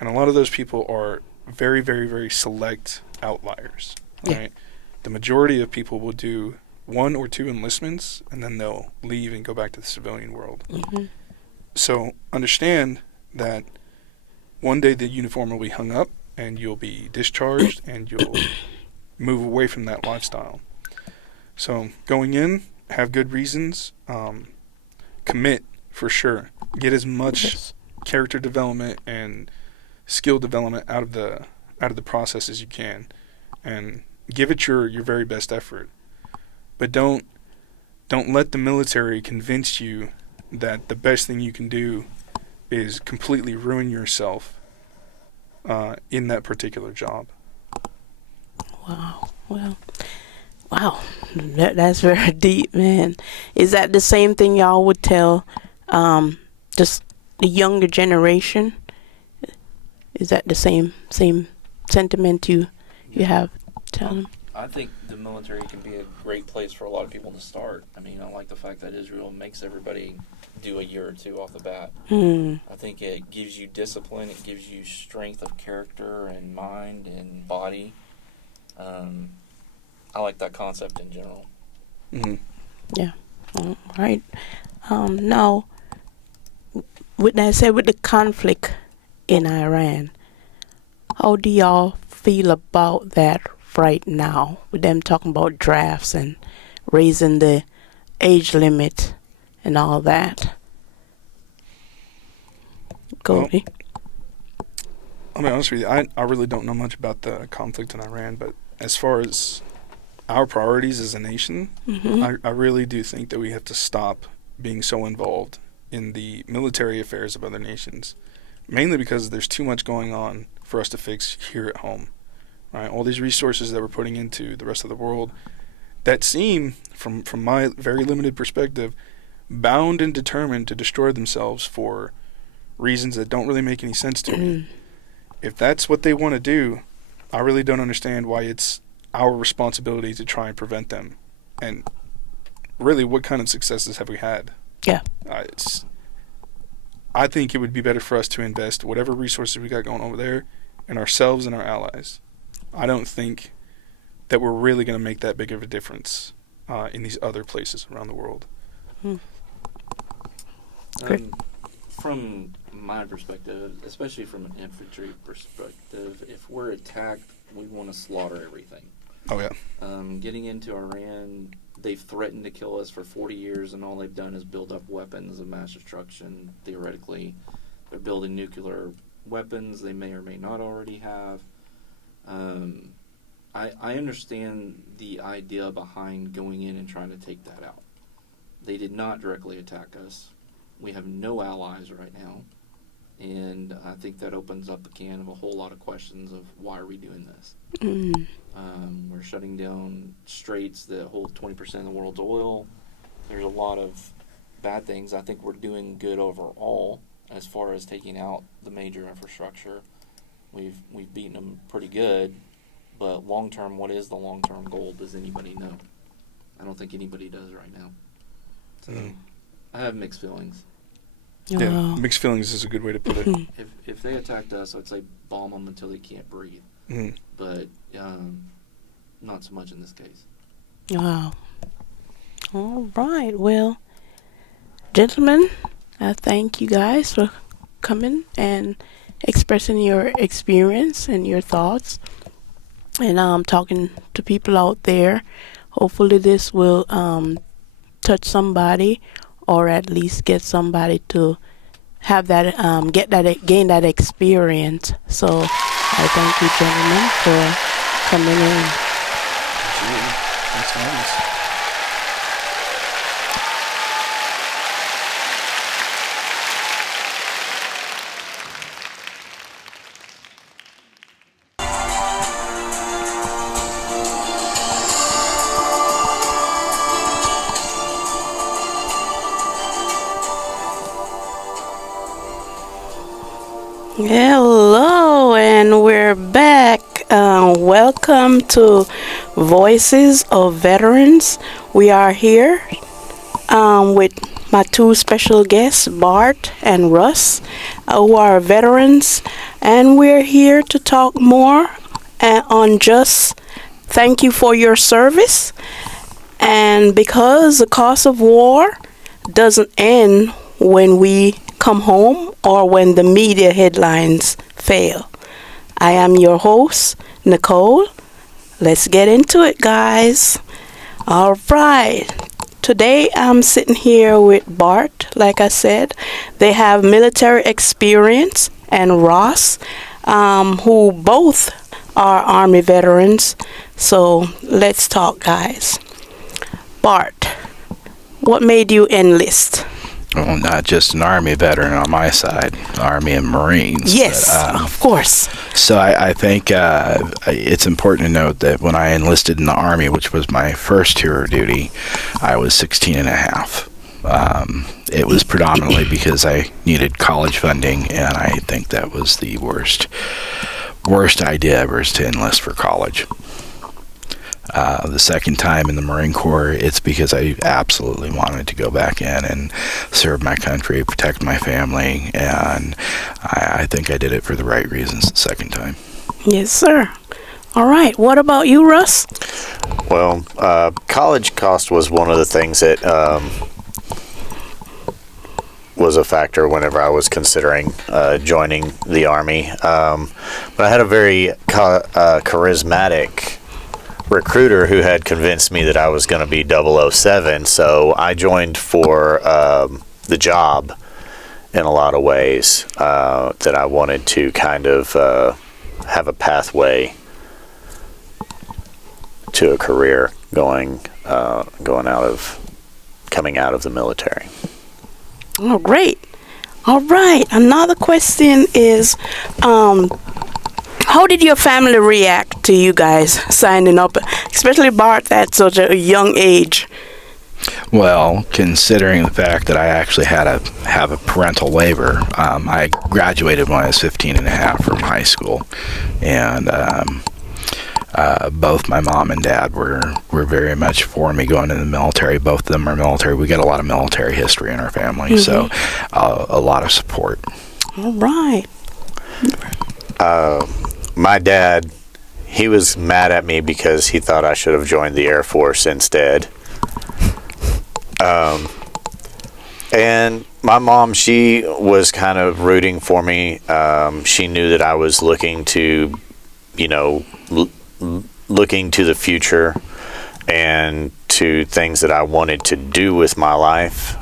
And a lot of those people are very, very, very select outliers, Yeah. right? The majority of people will do 1 or 2 enlistments, and then they'll leave and go back to the civilian world. Mm-hmm. So understand that one day the uniform will be hung up, and you'll be discharged, and you'll move away from that lifestyle. So going in, have good reasons, commit for sure. Get as much Yes. character development and skill development out of the process as you can, and give it your very best effort. But don't let the military convince you that the best thing you can do is completely ruin yourself in that particular job. Wow. Well, wow. That's very deep, man. Is that the same thing y'all would tell just the younger generation? Is that the same sentiment you have? Tell them. I think the military can be a great place for a lot of people to start. I mean, I like the fact that Israel makes everybody do a year or 2 off the bat. I think it gives you discipline, it gives you strength of character and mind and body. I like that concept in general. Mm-hmm. Yeah. All right. Now, with that said, with the conflict in Iran, how do y'all feel about that right now? With them talking about drafts and raising the age limit and all that. Cody. I'll be honest with you, I really don't know much about the conflict in Iran, but as far as our priorities as a nation, I really do think that we have to stop being so involved in the military affairs of other nations, mainly because there's too much going on for us to fix here at home. Right? All these resources that we're putting into the rest of the world that seem, from my very limited perspective, bound and determined to destroy themselves for reasons that don't really make any sense to me. If that's what they want to do, I really don't understand why it's our responsibility to try and prevent them. And really, what kind of successes have we had? Yeah. I think it would be better for us to invest whatever resources we got going over there in ourselves and our allies. I don't think that we're really going to make that big of a difference in these other places around the world. Great. From my perspective, especially from an infantry perspective, if we're attacked, we want to slaughter everything. Oh, yeah. Getting into Iran, they've threatened to kill us for 40 years, and all they've done is build up weapons of mass destruction, theoretically. They're building nuclear weapons they may or may not already have. I understand the idea behind going in and trying to take that out. They did not directly attack us. We have no allies right now. And I think that opens up a can of a whole lot of questions of why are we doing this? We're shutting down straits that hold 20% of the world's oil. There's a lot of bad things. I think we're doing good overall as far as taking out the major infrastructure. We've beaten them pretty good, but long term, what is the long term goal? Does anybody know? I don't think anybody does right now. So I have mixed feelings. Yeah, Wow. mixed feelings is a good way to put it. If they attacked us, I'd say bomb them until they can't breathe. But not so much in this case. Wow. All right. Well, gentlemen, I thank you guys for coming and expressing your experience and your thoughts, and talking to people out there. Hopefully, this will touch somebody, or at least get somebody to have that gain that experience. So I thank you, gentlemen, for coming in. Absolutely. Thanks for having us. Hello, and we're back. Welcome to Voices of Veterans. We are here with my two special guests, Bart and Russ, who are veterans, and we're here to talk more on just thank you for your service. And because the cost of war doesn't end when we come home or when the media headlines fail. I am your host, Nicole. Let's get into it, guys. All right. Today I'm sitting here with Bart, like I said. They have military experience, and Ross, who both are Army veterans. So let's talk, guys. Bart, what made you enlist? Well, not just an Army veteran on my side, Army and Marines. Yes, but, of course. So I think it's important to note that when I enlisted in the Army, which was my first tour of duty, I was 16 and a half. It was predominantly because I needed college funding, and I think that was the worst idea ever, is to enlist for college. The second time in the Marine Corps, it's because I absolutely wanted to go back in and serve my country, protect my family, and I think I did it for the right reasons the second time. Yes, sir. All right. What about you, Russ? Well, college cost was one of the things that was a factor whenever I was considering joining the Army. But I had a very charismatic recruiter who had convinced me that I was going to be 007, so I joined for the job in a lot of ways, that I wanted to kind of have a pathway to a career coming out of the military. Oh, great. All right. Another question is, how did your family react to you guys signing up, especially Bart at such a young age? Well, considering the fact that I actually have a parental waiver, I graduated when I was 15 and a half from high school, and both my mom and dad were very much for me going in the military. Both of them are military. We got a lot of military history in our family, so a lot of support. All right. My dad, he was mad at me because he thought I should have joined the Air Force instead. And my mom, she was kind of rooting for me. She knew that I was looking to, looking to the future and to things that I wanted to do with my life,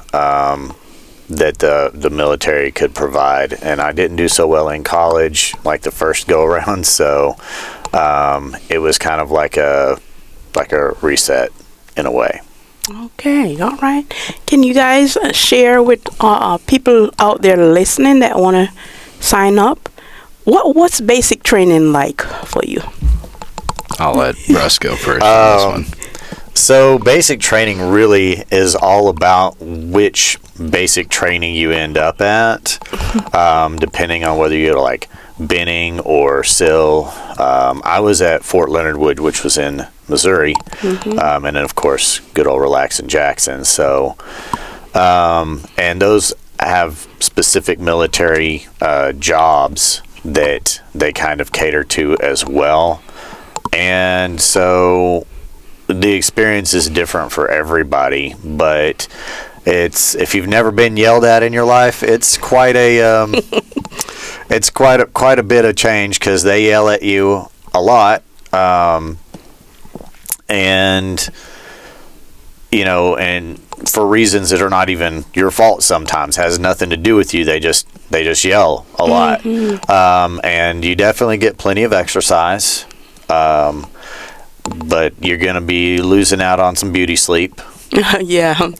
that the military could provide. And I didn't do so well in college, like the first go around, so it was kind of like a reset in a way. Okay, all right. Can you guys share with people out there listening that want to sign up? What's basic training like for you? I'll let Russ go first on this one. So basic training really is all about which basic training you end up at, depending on whether you're like Benning or SIL. I was at Fort Leonard Wood, which was in Missouri, and then of course good old Relaxin' Jackson. So, and those have specific military jobs that they kind of cater to as well, and so the experience is different for everybody, but if you've never been yelled at in your life, it's quite a it's quite a bit of change, because they yell at you a lot, and and for reasons that are not even your fault sometimes, has nothing to do with you. They just yell a lot, and you definitely get plenty of exercise, but you're gonna be losing out on some beauty sleep. Yeah.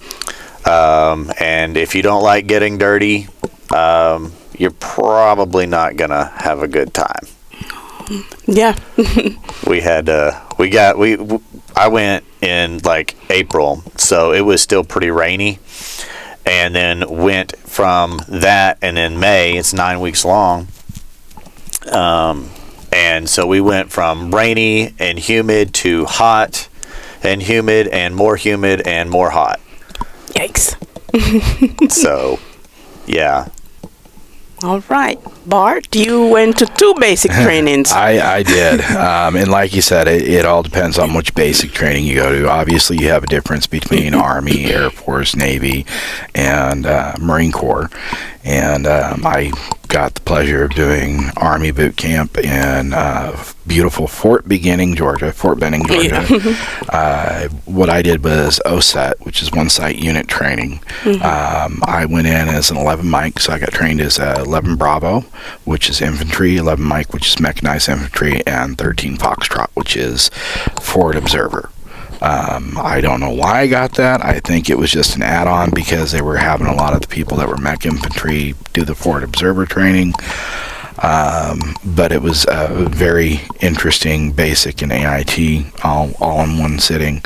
And if you don't like getting dirty, you're probably not gonna have a good time. Yeah. I went in like April, so it was still pretty rainy, and then went from that, and in May, it's 9 weeks long, and so we went from rainy and humid to hot and humid and more hot. Yikes. So, yeah. All right. Bart, you went to 2 basic trainings. I did. And like you said, it all depends on which basic training you go to. Obviously, you have a difference between Army, Air Force, Navy, and Marine Corps. And I got the pleasure of doing Army boot camp in beautiful Fort Benning, Georgia. What I did was OSET, which is one site unit training. I went in as an 11 Mike, so I got trained as 11 Bravo, which is infantry, 11 Mike, which is mechanized infantry, and 13 Foxtrot, which is forward observer. I don't know why I got that. I think it was just an add-on because they were having a lot of the people that were mech infantry do the forward observer training. But it was a very interesting basic and AIT all in one sitting.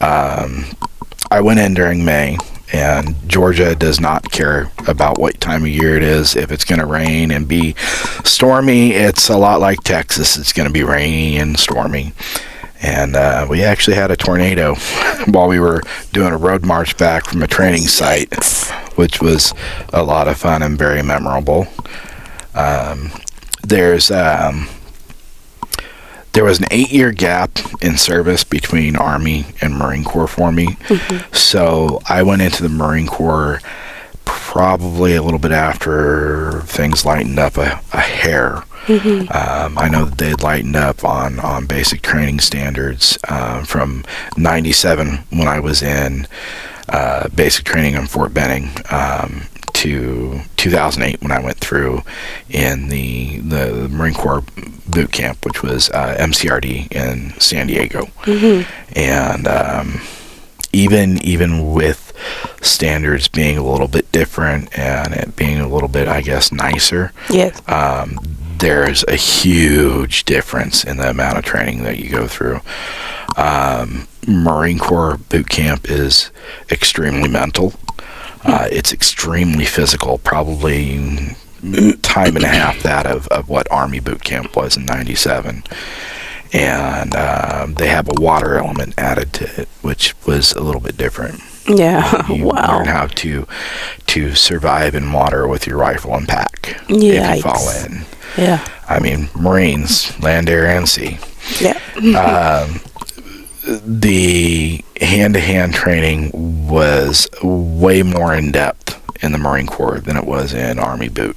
I went in during May, and Georgia does not care about what time of year it is. If it's going to rain and be stormy, it's a lot like Texas. It's going to be rainy and stormy. And we actually had a tornado while we were doing a road march back from a training site, which was a lot of fun and very memorable. There was an 8-year gap in service between Army and Marine Corps for me. So I went into the Marine Corps probably a little bit after things lightened up a hair. I know that they had lightened up on basic training standards from 97 when I was in basic training in Fort Benning to 2008 when I went through in the Marine Corps boot camp, which was MCRD in San Diego. And even with standards being a little bit different and it being a little bit, I guess, nicer, Yes. there's a huge difference in the amount of training that you go through. Marine Corps boot camp is extremely mental. It's extremely physical, probably time and a half that of what Army boot camp was in 97. And they have a water element added to it, which was a little bit different. Yeah. You Wow. learn how to survive in water with your rifle and pack if Yikes. you fall in. Yeah. I mean, Marines, land, air, and sea. Yeah. The hand-to-hand training was way more in-depth in the Marine Corps than it was in Army boot.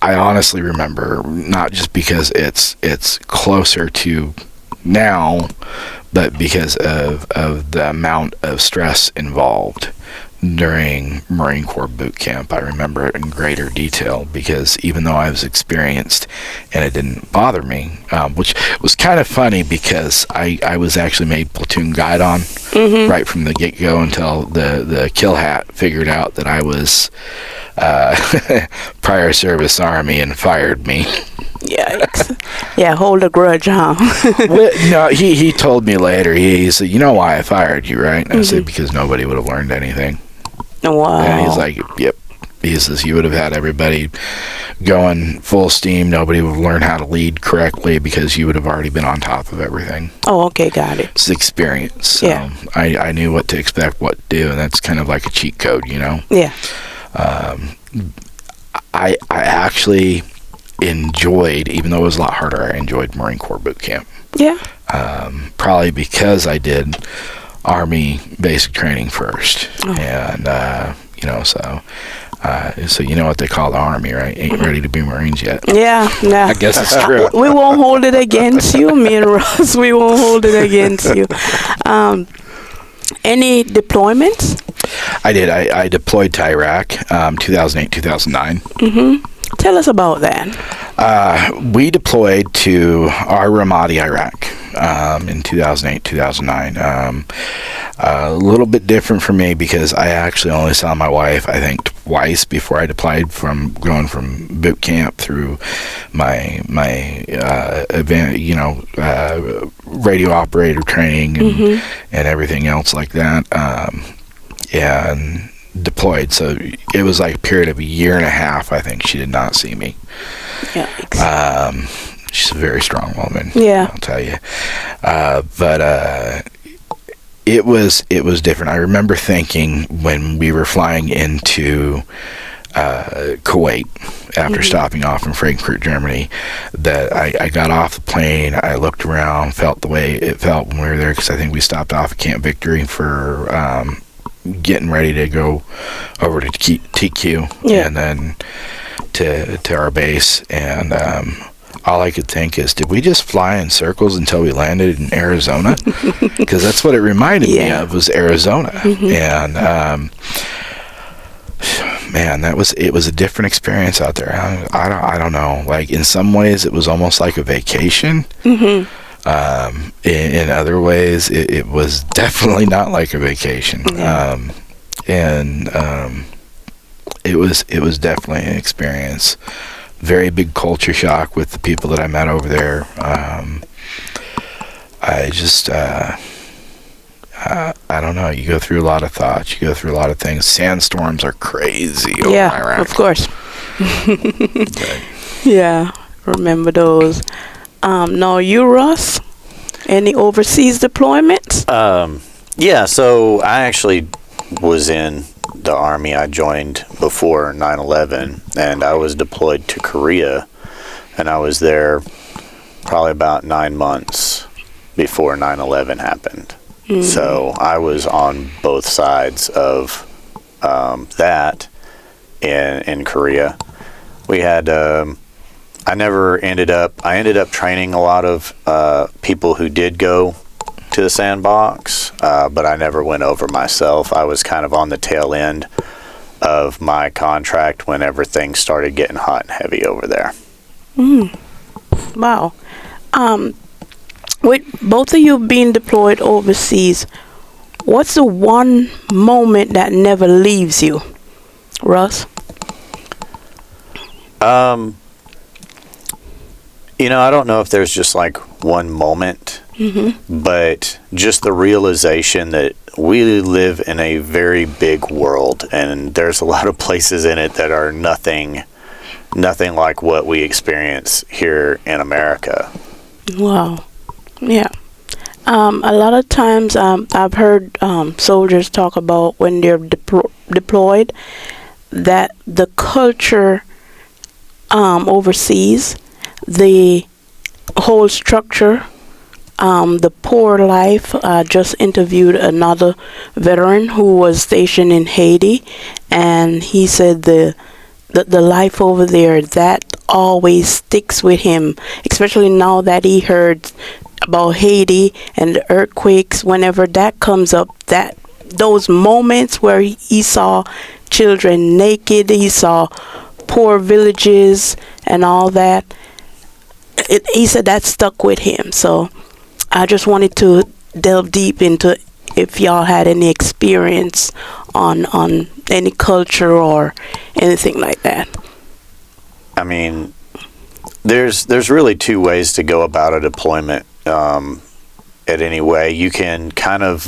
I honestly remember, not just because it's closer to now, but because of the amount of stress involved during Marine Corps boot camp. I remember it in greater detail because even though I was experienced and it didn't bother me, which was kind of funny because I was actually made platoon guide on right from the get-go until the kill hat figured out that I was prior service Army and fired me. Yikes. Yeah, hold a grudge, huh? Well, no, he told me later. He said, "You know why I fired you, right?" And I said, "Because nobody would have learned anything." Wow. And he's like, "Yep." He says, "You would have had everybody going full steam. Nobody would learn how to lead correctly because you would have already been on top of everything." Oh, okay, got it. It's experience. So Yeah. I knew what to expect, what to do, and that's kind of like a cheat code, you know? Yeah. I actually enjoyed, even though it was a lot harder, I enjoyed Marine Corps boot camp. Yeah. Probably because I did Army basic training first. And, so you know what they call the Army, right? Ain't ready to be Marines yet. Yeah. Yeah. I guess it's true. We won't hold it against you, me and Ross. We won't hold it against you. Any deployments? I did. I deployed to Iraq, 2008, 2009. Tell us about that. We deployed to our Ramadi, Iraq, in 2008, 2009. A little bit different for me because I actually only saw my wife, I think, twice before I deployed, from going from boot camp through my event, radio operator training and everything else like that. And deployed, so it was like a period of a year and a half. I think she did not see me. Yikes. She's a very strong woman. Yeah. I'll tell you. But it was different. I remember thinking when we were flying into Kuwait after stopping off in Frankfurt, Germany, that I got off the plane, I looked around, felt the way it felt when we were there, because I think we stopped off at Camp Victory for getting ready to go over to TQ and then to our base. And all I could think is, did we just fly in circles until we landed in Arizona? Because that's what it reminded me of, was Arizona. And man, it was a different experience out there. I don't know. Like, in some ways, it was almost like a vacation. In other ways, it was definitely not like a vacation. It was definitely an experience. Very big culture shock with the people that I met over there. I just I don't know. You go through a lot of thoughts. You go through a lot of things. Sandstorms are crazy over Iraq. Of course. Yeah, remember those. Now, you, Russ, any overseas deployments? Yeah, so I actually was in the Army. I joined before 9/11, and I was deployed to Korea, and I was there probably about 9 months before 9/11 happened. So I was on both sides of that in Korea. We had I ended up training a lot of people who did go to the sandbox, but I never went over myself. I was kind of on the tail end of my contract when everything started getting hot and heavy over there. Wow. With both of you being deployed overseas, what's the one moment that never leaves you, Russ? I don't know if there's just like one moment, but just the realization that we live in a very big world, and there's a lot of places in it that are nothing like what we experience here in America. Wow. Yeah. A lot of times I've heard soldiers talk about when they're deployed that the culture overseas, the whole structure, the poor life. I just interviewed another veteran who was stationed in Haiti, and he said the life over there, that always sticks with him, especially now that he heard about Haiti and the earthquakes. Whenever that comes up, that those moments where he saw children naked, he saw poor villages and all that, he said that stuck with him. So I just wanted to delve deep into if y'all had any experience on any culture or anything like that. I mean, there's really two ways to go about a deployment. At any way, you can kind of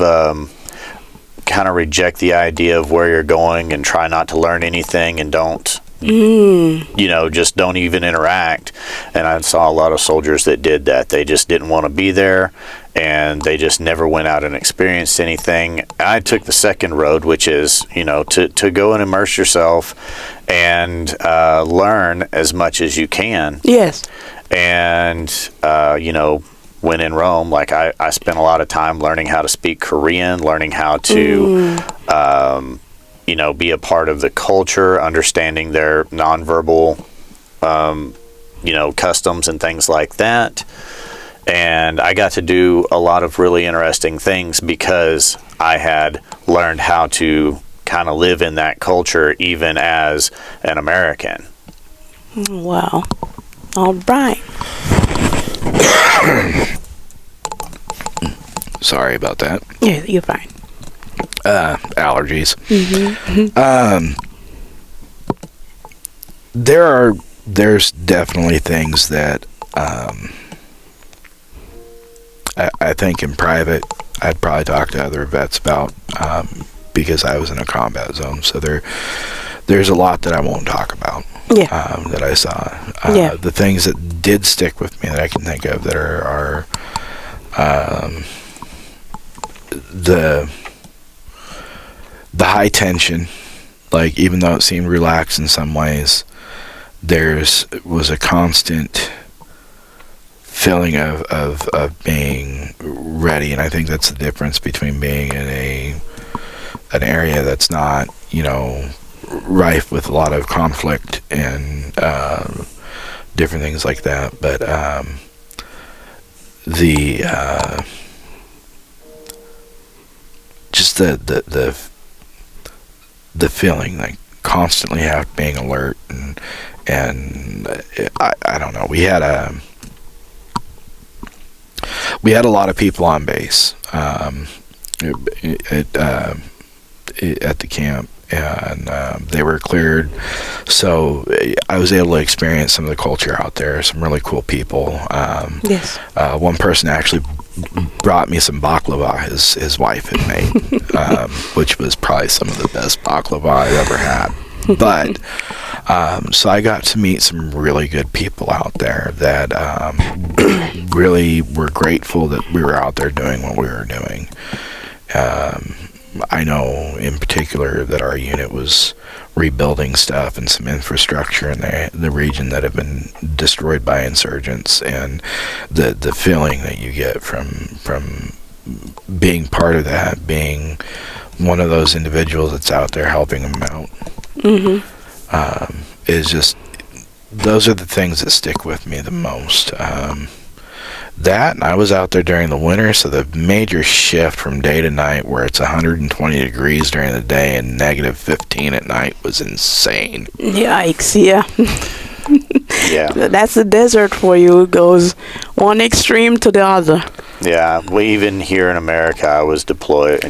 reject the idea of where you're going and try not to learn anything and don't just don't even interact. And I saw a lot of soldiers that did that. They just didn't want to be there, and they just never went out and experienced anything. I took the second road, which is to go and immerse yourself and learn as much as you can. Yes. And when in Rome, like I spent a lot of time learning how to speak Korean, learning how to be a part of the culture, understanding their nonverbal customs and things like that. And I got to do a lot of really interesting things because I had learned how to kind of live in that culture even as an American. Wow. All right. Sorry about that. Yeah, you're fine. Allergies. There's definitely things that I think in private I'd probably talk to other vets about, because I was in a combat zone. So there's a lot that I won't talk about. Yeah. That I saw. Yeah. The things that did stick with me that I can think of that are the high tension. Like, even though it seemed relaxed in some ways, was a constant feeling of being ready, and I think that's the difference between being in an area that's not, rife with a lot of conflict and different things like that. But just the feeling, like constantly being alert, and I don't know. We had a lot of people on base at the camp, and they were cleared, so I was able to experience some of the culture out there. Some really cool people. Yes. One person actually brought me some baklava his wife had made, which was probably some of the best baklava I've ever had. But so I got to meet some really good people out there that really were grateful that we were out there doing what we were doing. I know in particular that our unit was rebuilding stuff and some infrastructure in the region that had been destroyed by insurgents, and the feeling that you get from being part of that, being one of those individuals that's out there helping them out, is just, those are the things that stick with me the most. That, and I was out there during the winter, so the major shift from day to night where it's 120 degrees during the day and negative 15 at night was insane. Yikes, yeah. Yeah. That's the desert for you. It goes one extreme to the other. Yeah, even here in America, I was deployed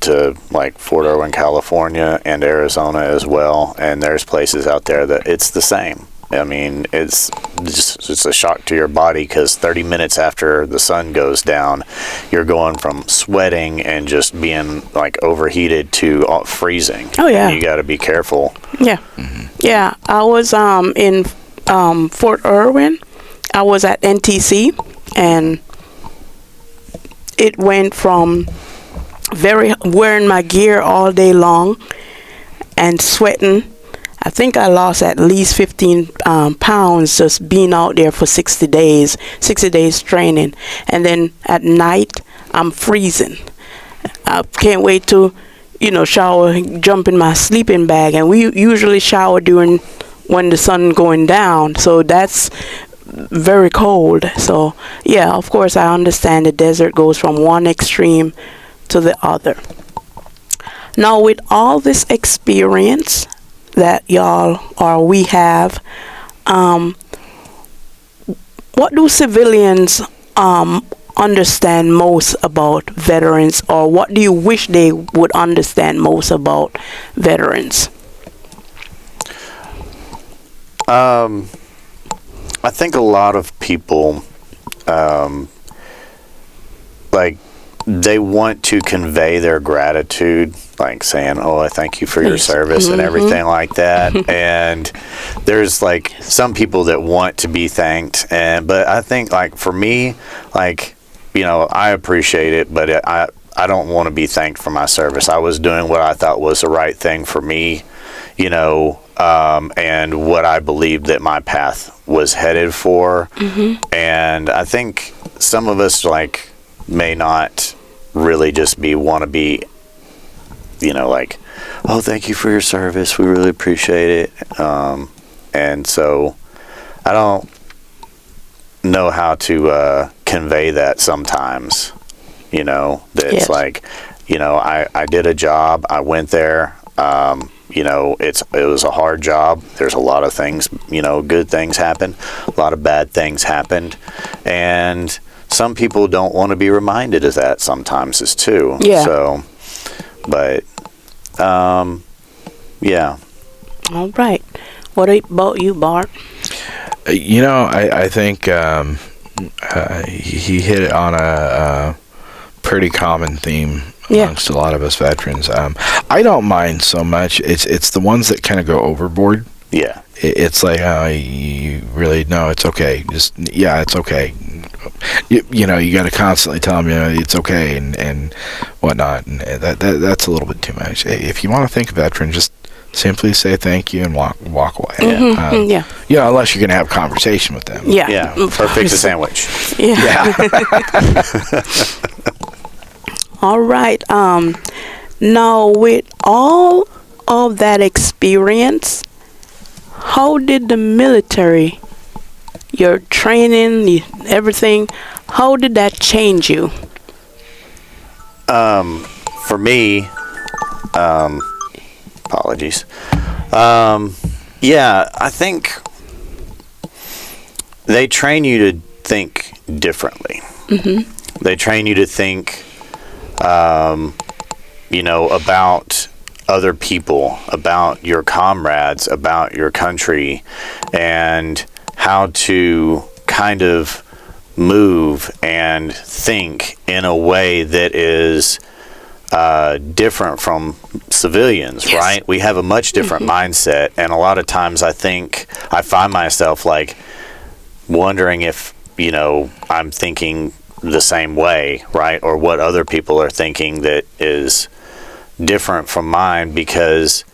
to like Fort Irwin, California, and Arizona as well. And there's places out there that it's the same. I mean, it's a shock to your body, because 30 minutes after the sun goes down, you're going from sweating and just being like overheated to freezing. Oh yeah, and you got to be careful. Yeah, yeah. I was in Fort Irwin. I was at NTC, and it went from wearing my gear all day long and sweating. I think I lost at least 15 pounds just being out there for 60 days training. And then at night, I'm freezing. I can't wait to, shower, jump in my sleeping bag. And we usually shower when the sun going down. So that's very cold. So, yeah, of course, I understand the desert goes from one extreme to the other. Now, with all this experience that y'all or we have, what do civilians understand most about veterans, or what do you wish they would understand most about veterans? I think a lot of people they want to convey their gratitude, like saying, "Oh, I thank you for your service," and everything like that. And there's like some people that want to be thanked, but I think, like, for me, like, I appreciate it, but I don't want to be thanked for my service. I was doing what I thought was the right thing for me, and what I believed that my path was headed for. And I think some of us may not really just want to be, like, "Oh, thank you for your service. We really appreciate it." And so I don't know how to convey that sometimes, that it's Yes. like, I did a job. I went there. It was a hard job. There's a lot of things, good things happened. A lot of bad things happened. And some people don't want to be reminded of that sometimes as too. Yeah. So, but, yeah. All right. What about you, Bart? I think he hit it on a pretty common theme amongst a lot of us veterans. I don't mind so much. It's the ones that kind of go overboard. Yeah. it's like, oh, you really, no, it's okay. Just, yeah, it's okay. You know, you got to constantly tell them, you know, it's okay and whatnot. And that's a little bit too much. If you want to thank a veteran, just simply say thank you and walk away. Yeah. You know, unless you're going to have a conversation with them. Yeah. Yeah, perfect a sandwich. Yeah. All right. Now, with all of that experience, how did the military, your training, everything, how did that change you? For me, apologies. Yeah, I think they train you to think differently. They train you to think, you know, about other people, about your comrades, about your country, and how to kind of move and think in a way that is different from civilians, Yes. right? We have a much different mindset, and a lot of times I think I find myself like wondering if, you know, I'm thinking the same way, right? Or what other people are thinking that is different from mine, because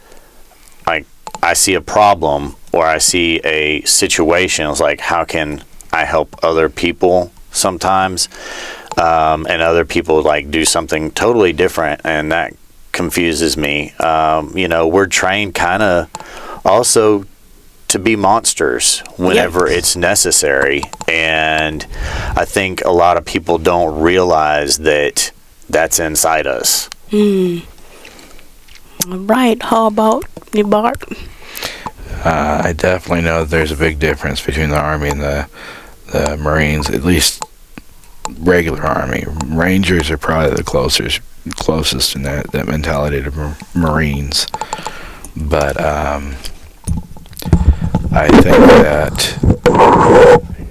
I see a problem or I see a situation. It's like, how can I help other people sometimes? And other people like do something totally different, and that confuses me. You know, we're trained kind of also to be monsters whenever it's necessary, and I think a lot of people don't realize that that's inside us. All right. How about you, Bart? I definitely know that there's a big difference between the Army and the Marines, at least regular Army. Rangers are probably the closest in that mentality to Marines. But I think that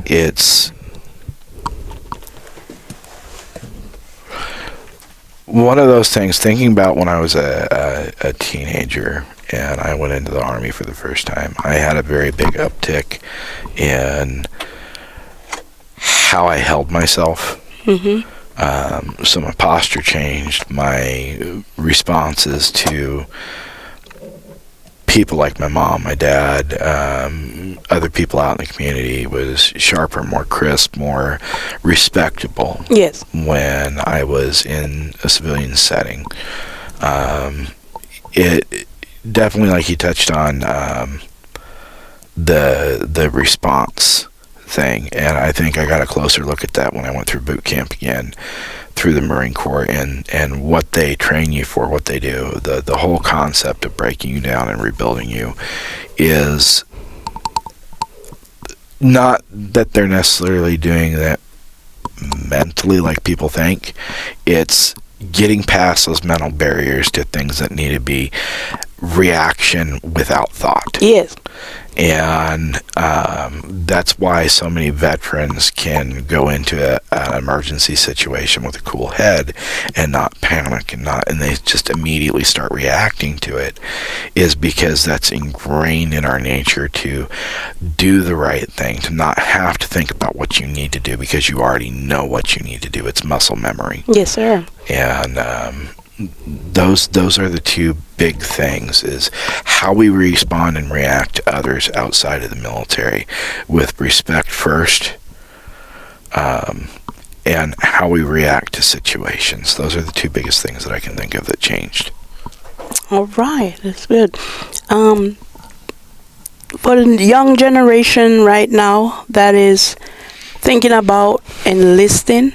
it's one of those things, thinking about when I was a teenager and I went into the Army for the first time, I had a very big uptick in how I held myself. So my posture changed. My responses to people like my mom, my dad, other people out in the community was sharper, more crisp, more respectable. Yes. When I was in a civilian setting. It definitely, like you touched on, the response thing, and I think I got a closer look at that when I went through boot camp again through the Marine Corps, and what they train you for, what they do, the whole concept of breaking you down and rebuilding you is not that they're necessarily doing that mentally like people think. It's getting past those mental barriers to things that need to be reaction without thought. Yes. And that's why so many veterans can go into an emergency situation with a cool head and not panic and they just immediately start reacting to it, is because that's ingrained in our nature to do the right thing, to not have to think about what you need to do because you already know what you need to do. It's muscle memory. Yes, sir. And those are the two big things, is how we respond and react to others outside of the military with respect first, and how we react to situations. Those are the two biggest things that I can think of that changed. All right, that's good. For the young generation right now that is thinking about enlisting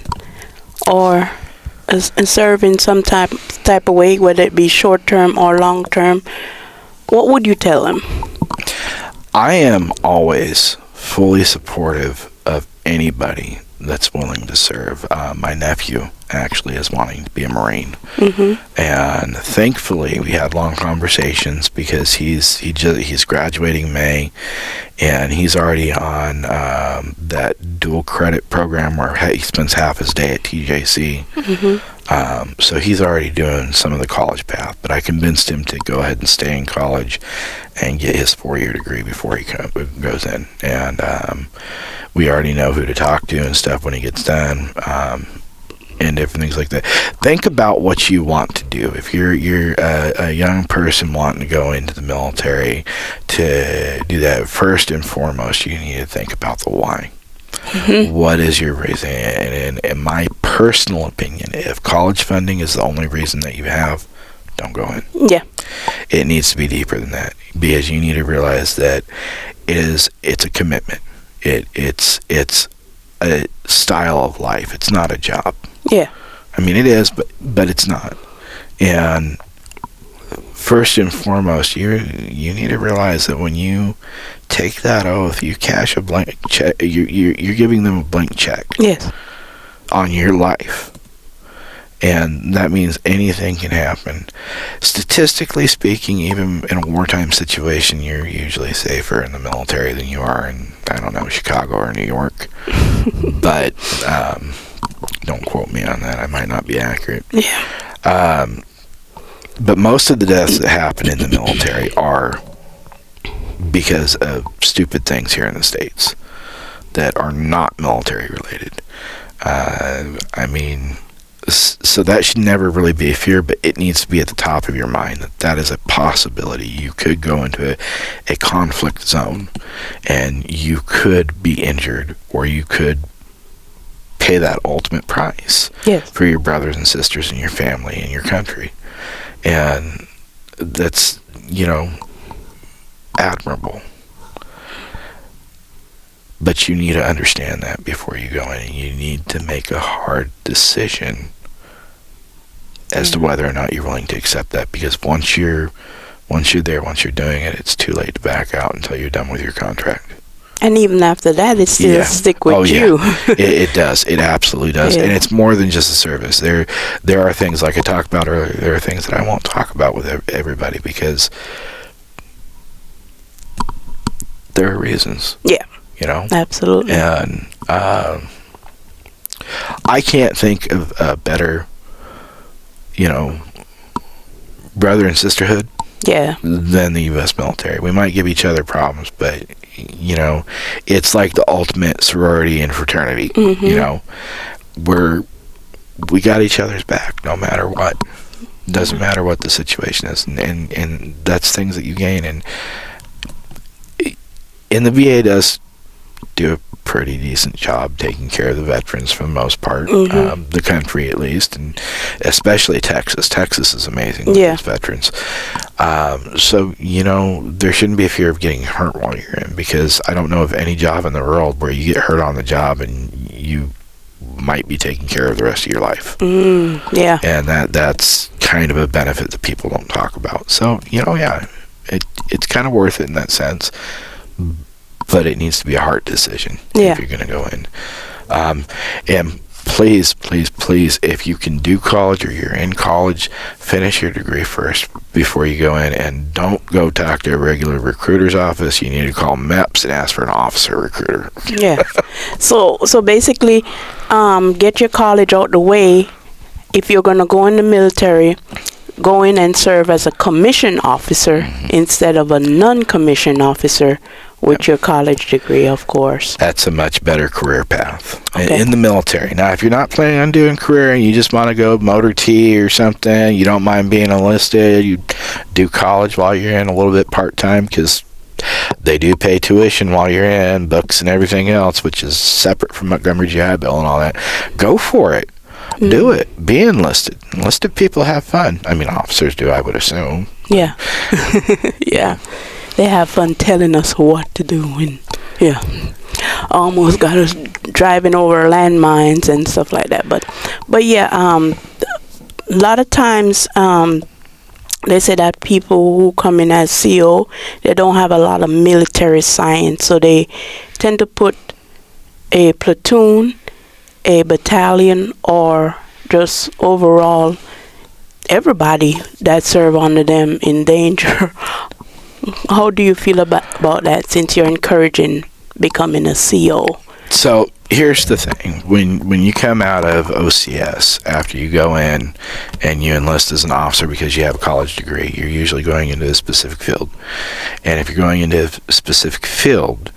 or and serve in some type of way, whether it be short term or long term, what would you tell them? I am always fully supportive of anybody that's willing to serve. My nephew actually is wanting to be a Marine, and thankfully we had long conversations because he's graduating in May, and he's already on that dual credit program where he spends half his day at TJC. So he's already doing some of the college path, but I convinced him to go ahead and stay in college and get his 4-year degree before he goes in. And we already know who to talk to and stuff when he gets done, and different things like that. Think about what you want to do. If you're a young person wanting to go into the military to do that, first and foremost, you need to think about the why. What is your reason? And in my personal opinion, if college funding is the only reason that you have, don't go in. Yeah. It needs to be deeper than that, because you need to realize that it's a commitment. It's a style of life. It's not a job. Yeah. I mean, it is, but it's not. And first and foremost, you need to realize that when you take that oath, you cash a blank check. You're giving them a blank check. Yes. On your life, and that means anything can happen. Statistically speaking, even in a wartime situation, you're usually safer in the military than you are in, I don't know, Chicago or New York. But don't quote me on that. I might not be accurate. Yeah. But most of the deaths that happen in the military are because of stupid things here in the States that are not military related. I mean, so that should never really be a fear, but it needs to be at the top of your mind that is a possibility. You could go into a conflict zone and you could be injured, or you could pay that ultimate price for your brothers and sisters and your family and your country. And that's, admirable. But you need to understand that before you go in, and you need to make a hard decision as to whether or not you're willing to accept that. Because once you're there, once you're doing it, it's too late to back out until you're done with your contract. And even after that, it still stick with you. It does. It absolutely does. Yeah. And it's more than just a service. There are things, like I talked about earlier, there are things that I won't talk about with everybody because there are reasons. Yeah. Absolutely. And I can't think of a better, brother and sisterhood than the U.S. military. We might give each other problems, but, it's like the ultimate sorority and fraternity. We got each other's back no matter what. Doesn't matter what the situation is. And that's things that you gain. And the VA does do a pretty decent job taking care of the veterans for the most part, the country at least, and especially Texas. Texas is amazing with these veterans. So, there shouldn't be a fear of getting hurt while you're in, because I don't know of any job in the world where you get hurt on the job and you might be taken care of the rest of your life. And that's kind of a benefit that people don't talk about. So, it's kind of worth it in that sense. But it needs to be a hard decision if you're going to go in. And please, please, please, if you can do college or you're in college, finish your degree first before you go in. And don't go talk to a regular recruiter's office. You need to call MEPS and ask for an officer recruiter. So basically, get your college out the way. If you're going to go in the military, go in and serve as a commissioned officer instead of a non-commissioned officer with your college degree, of course. That's a much better career path in the military. Now, if you're not planning on doing career and you just want to go motor T or something, you don't mind being enlisted, you do college while you're in a little bit part-time, because they do pay tuition while you're in, books and everything else, which is separate from Montgomery GI Bill and all that. Go for it. Do it. Be enlisted. Enlisted people have fun. I mean, officers do, I would assume. Yeah. They have fun telling us what to do. And almost got us driving over landmines and stuff like that. But a lot of times they say that people who come in as CO, they don't have a lot of military science. So they tend to put a platoon, a battalion, or just overall everybody that serve under them in danger. How do you feel about that, since you're encouraging becoming a CO? So here's the thing: when you come out of OCS, after you go in and you enlist as an officer because you have a college degree, you're usually going into a specific field. And if you're going into a specific field,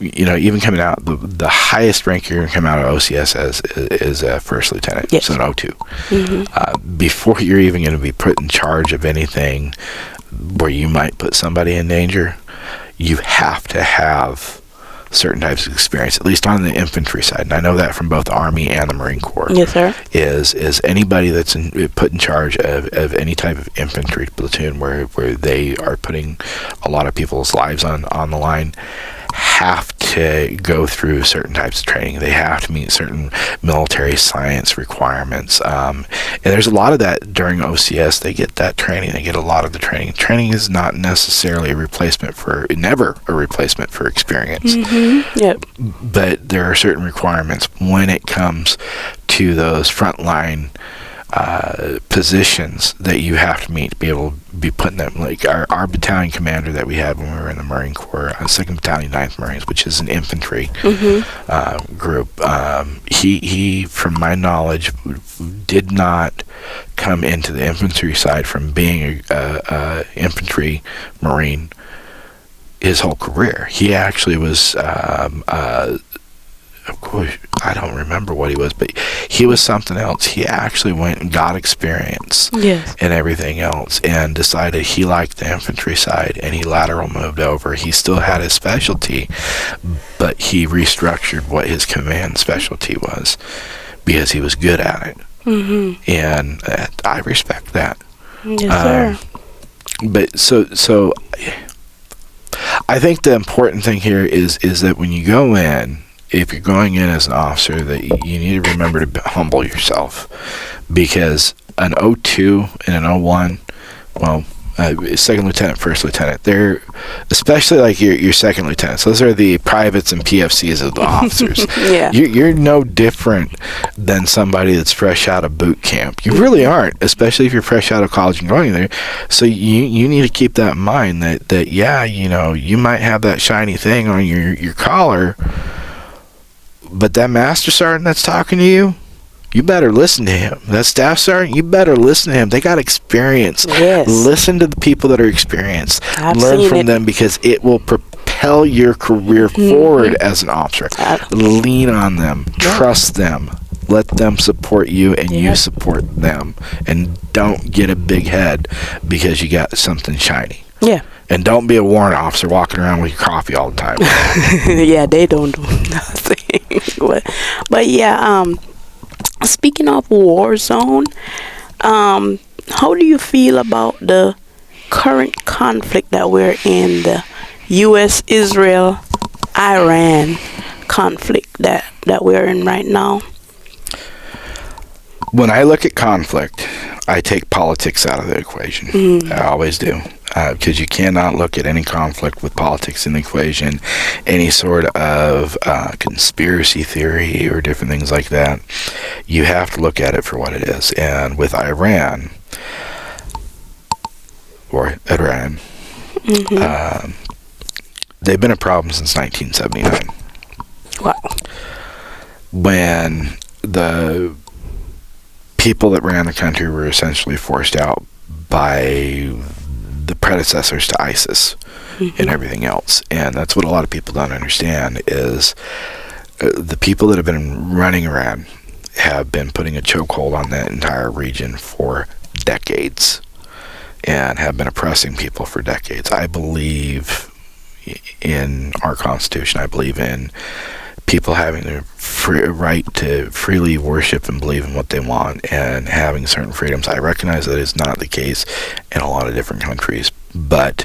even coming out, the highest rank you're going to come out of OCS as is a first lieutenant, Yes. so an O2. Before you're even going to be put in charge of anything where you might put somebody in danger, you have to have certain types of experience, at least on the infantry side. And I know that from both the Army and the Marine Corps. Yes, sir. Is anybody that's put in charge of any type of infantry platoon where they are putting a lot of people's lives on the line, have to go through certain types of training. They have to meet certain military science requirements. And there's a lot of that during OCS. They get that training. They get a lot of the training. Training is not necessarily never a replacement for experience. Yep. But there are certain requirements when it comes to those frontline positions that you have to meet to be able to be putting them. Like our battalion commander that we had when we were in the Marine Corps, 2nd Battalion, 9th Marines, which is an infantry group. He, from my knowledge, did not come into the infantry side from being a infantry Marine his whole career. He actually was of course, I don't remember what he was, but he was something else. He actually went and got experience Yes. and everything else and decided he liked the infantry side, and he lateral moved over. He still had his specialty, but he restructured what his command specialty was because he was good at it. And I respect that. Yes, sir. But so I think the important thing here is that when you go in, if you're going in as an officer, that you need to remember to humble yourself, because an O2 and an O1, well, second lieutenant, first lieutenant, they're especially like your second lieutenants. Those are the privates and PFCs of the officers. Yeah. You're no different than somebody that's fresh out of boot camp. You really aren't, especially if you're fresh out of college and going there. So you need to keep that in mind that yeah, you might have that shiny thing on your collar, but that master sergeant that's talking to you, you better listen to him. That staff sergeant, you better listen to him. They got experience. Yes. Listen to the people that are experienced. I've Learn seen from it. them, because it will propel your career forward as an officer. Lean on them. Trust them. Let them support you, and you support them. And don't get a big head because you got something shiny. Yeah. And don't be a warrant officer walking around with your coffee all the time. Yeah, they don't do nothing. but yeah, speaking of war zone, how do you feel about the current conflict that we're in, the U.S.-Israel Iran conflict that we're in right now? When I look at conflict, I take politics out of the equation. I always do. Because you cannot look at any conflict with politics in the equation, any sort of conspiracy theory or different things like that. You have to look at it for what it is. And with Iran, they've been a problem since 1979. Wow. When the people that ran the country were essentially forced out by the predecessors to ISIS and everything else. And that's what a lot of people don't understand is the people that have been running Iran have been putting a chokehold on that entire region for decades and have been oppressing people for decades. I believe in our Constitution. I believe in people having the right to freely worship and believe in what they want and having certain freedoms. I recognize that is not the case in a lot of different countries, but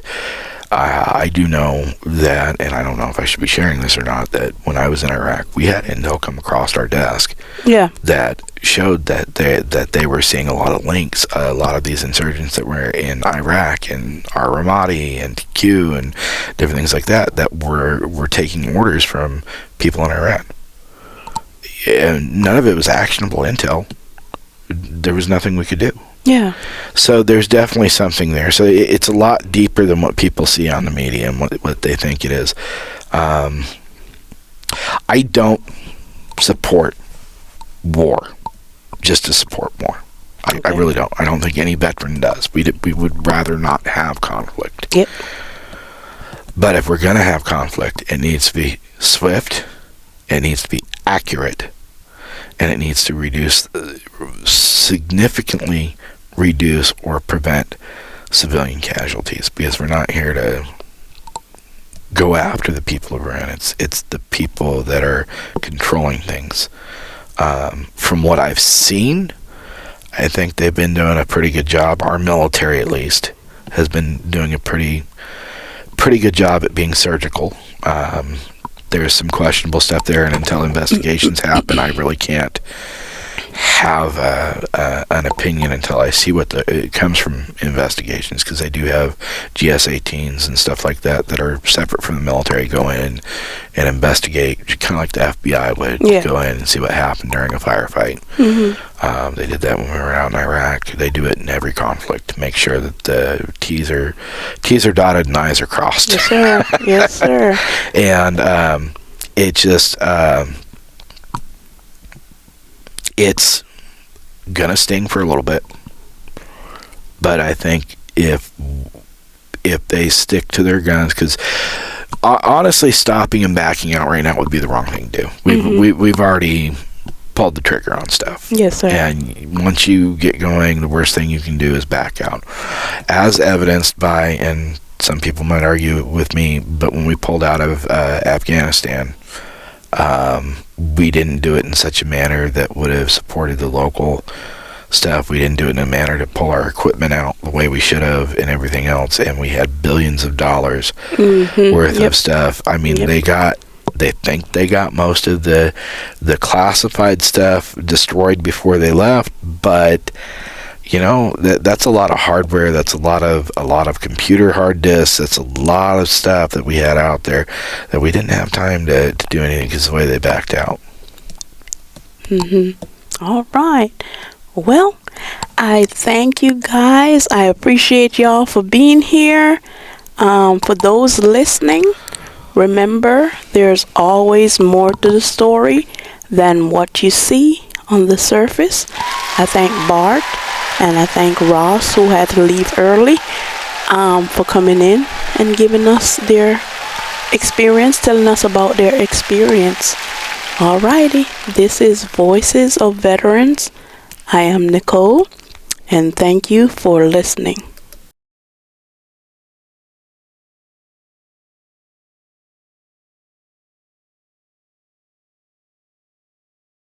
I do know that, and I don't know if I should be sharing this or not, that when I was in Iraq, we had intel come across our desk that showed that they were seeing a lot of links, a lot of these insurgents that were in Iraq and Ramadi and Q and different things like that were taking orders from people in Iran. And none of it was actionable intel. There was nothing we could do. Yeah. So there's definitely something there. So it's a lot deeper than what people see on the media and what they think it is. I don't support war just to support war. I Okay. really don't. I don't think any veteran does. We would rather not have conflict. Yep. But if we're going to have conflict, it needs to be swift, it needs to be accurate, and it needs to significantly reduce or prevent civilian casualties, because we're not here to go after the people of Iran. It's the people that are controlling things. From what I've seen, I think they've been doing a pretty good job. Our military, at least, has been doing a pretty good job at being surgical. There's some questionable stuff there, and until investigations happen, I really can't have an opinion until I see what it comes from investigations, because they do have GS-18s and stuff like that are separate from the military, go in and investigate, kind of like the FBI would go in and see what happened during a firefight. They did that when we were out in Iraq. They do it in every conflict to make sure that the T's are dotted and I's are crossed. Yes, sir. Yes, sir. And it just it's gonna sting for a little bit, but I think if they stick to their guns, because honestly, stopping and backing out right now would be the wrong thing to do. We've already pulled the trigger on stuff. Yes, sir. And once you get going, the worst thing you can do is back out, as evidenced by, and some people might argue with me, but when we pulled out of Afghanistan, we didn't do it in such a manner that would have supported the local stuff. We didn't do it in a manner to pull our equipment out the way we should have and everything else. And we had billions of dollars worth of stuff. I mean, they think they got most of the classified stuff destroyed before they left, but you know, that's a lot of hardware. That's a lot of computer hard disks. That's a lot of stuff that we had out there that we didn't have time to do anything because of the way they backed out. All right. Well, I thank you guys. I appreciate y'all for being here. For those listening, remember, there's always more to the story than what you see on the surface. I thank Bart and I thank Ross, who had to leave early, for coming in and giving us their experience, telling us about their experience. Alrighty, this is Voices of Veterans. I am Nicole, and thank you for listening.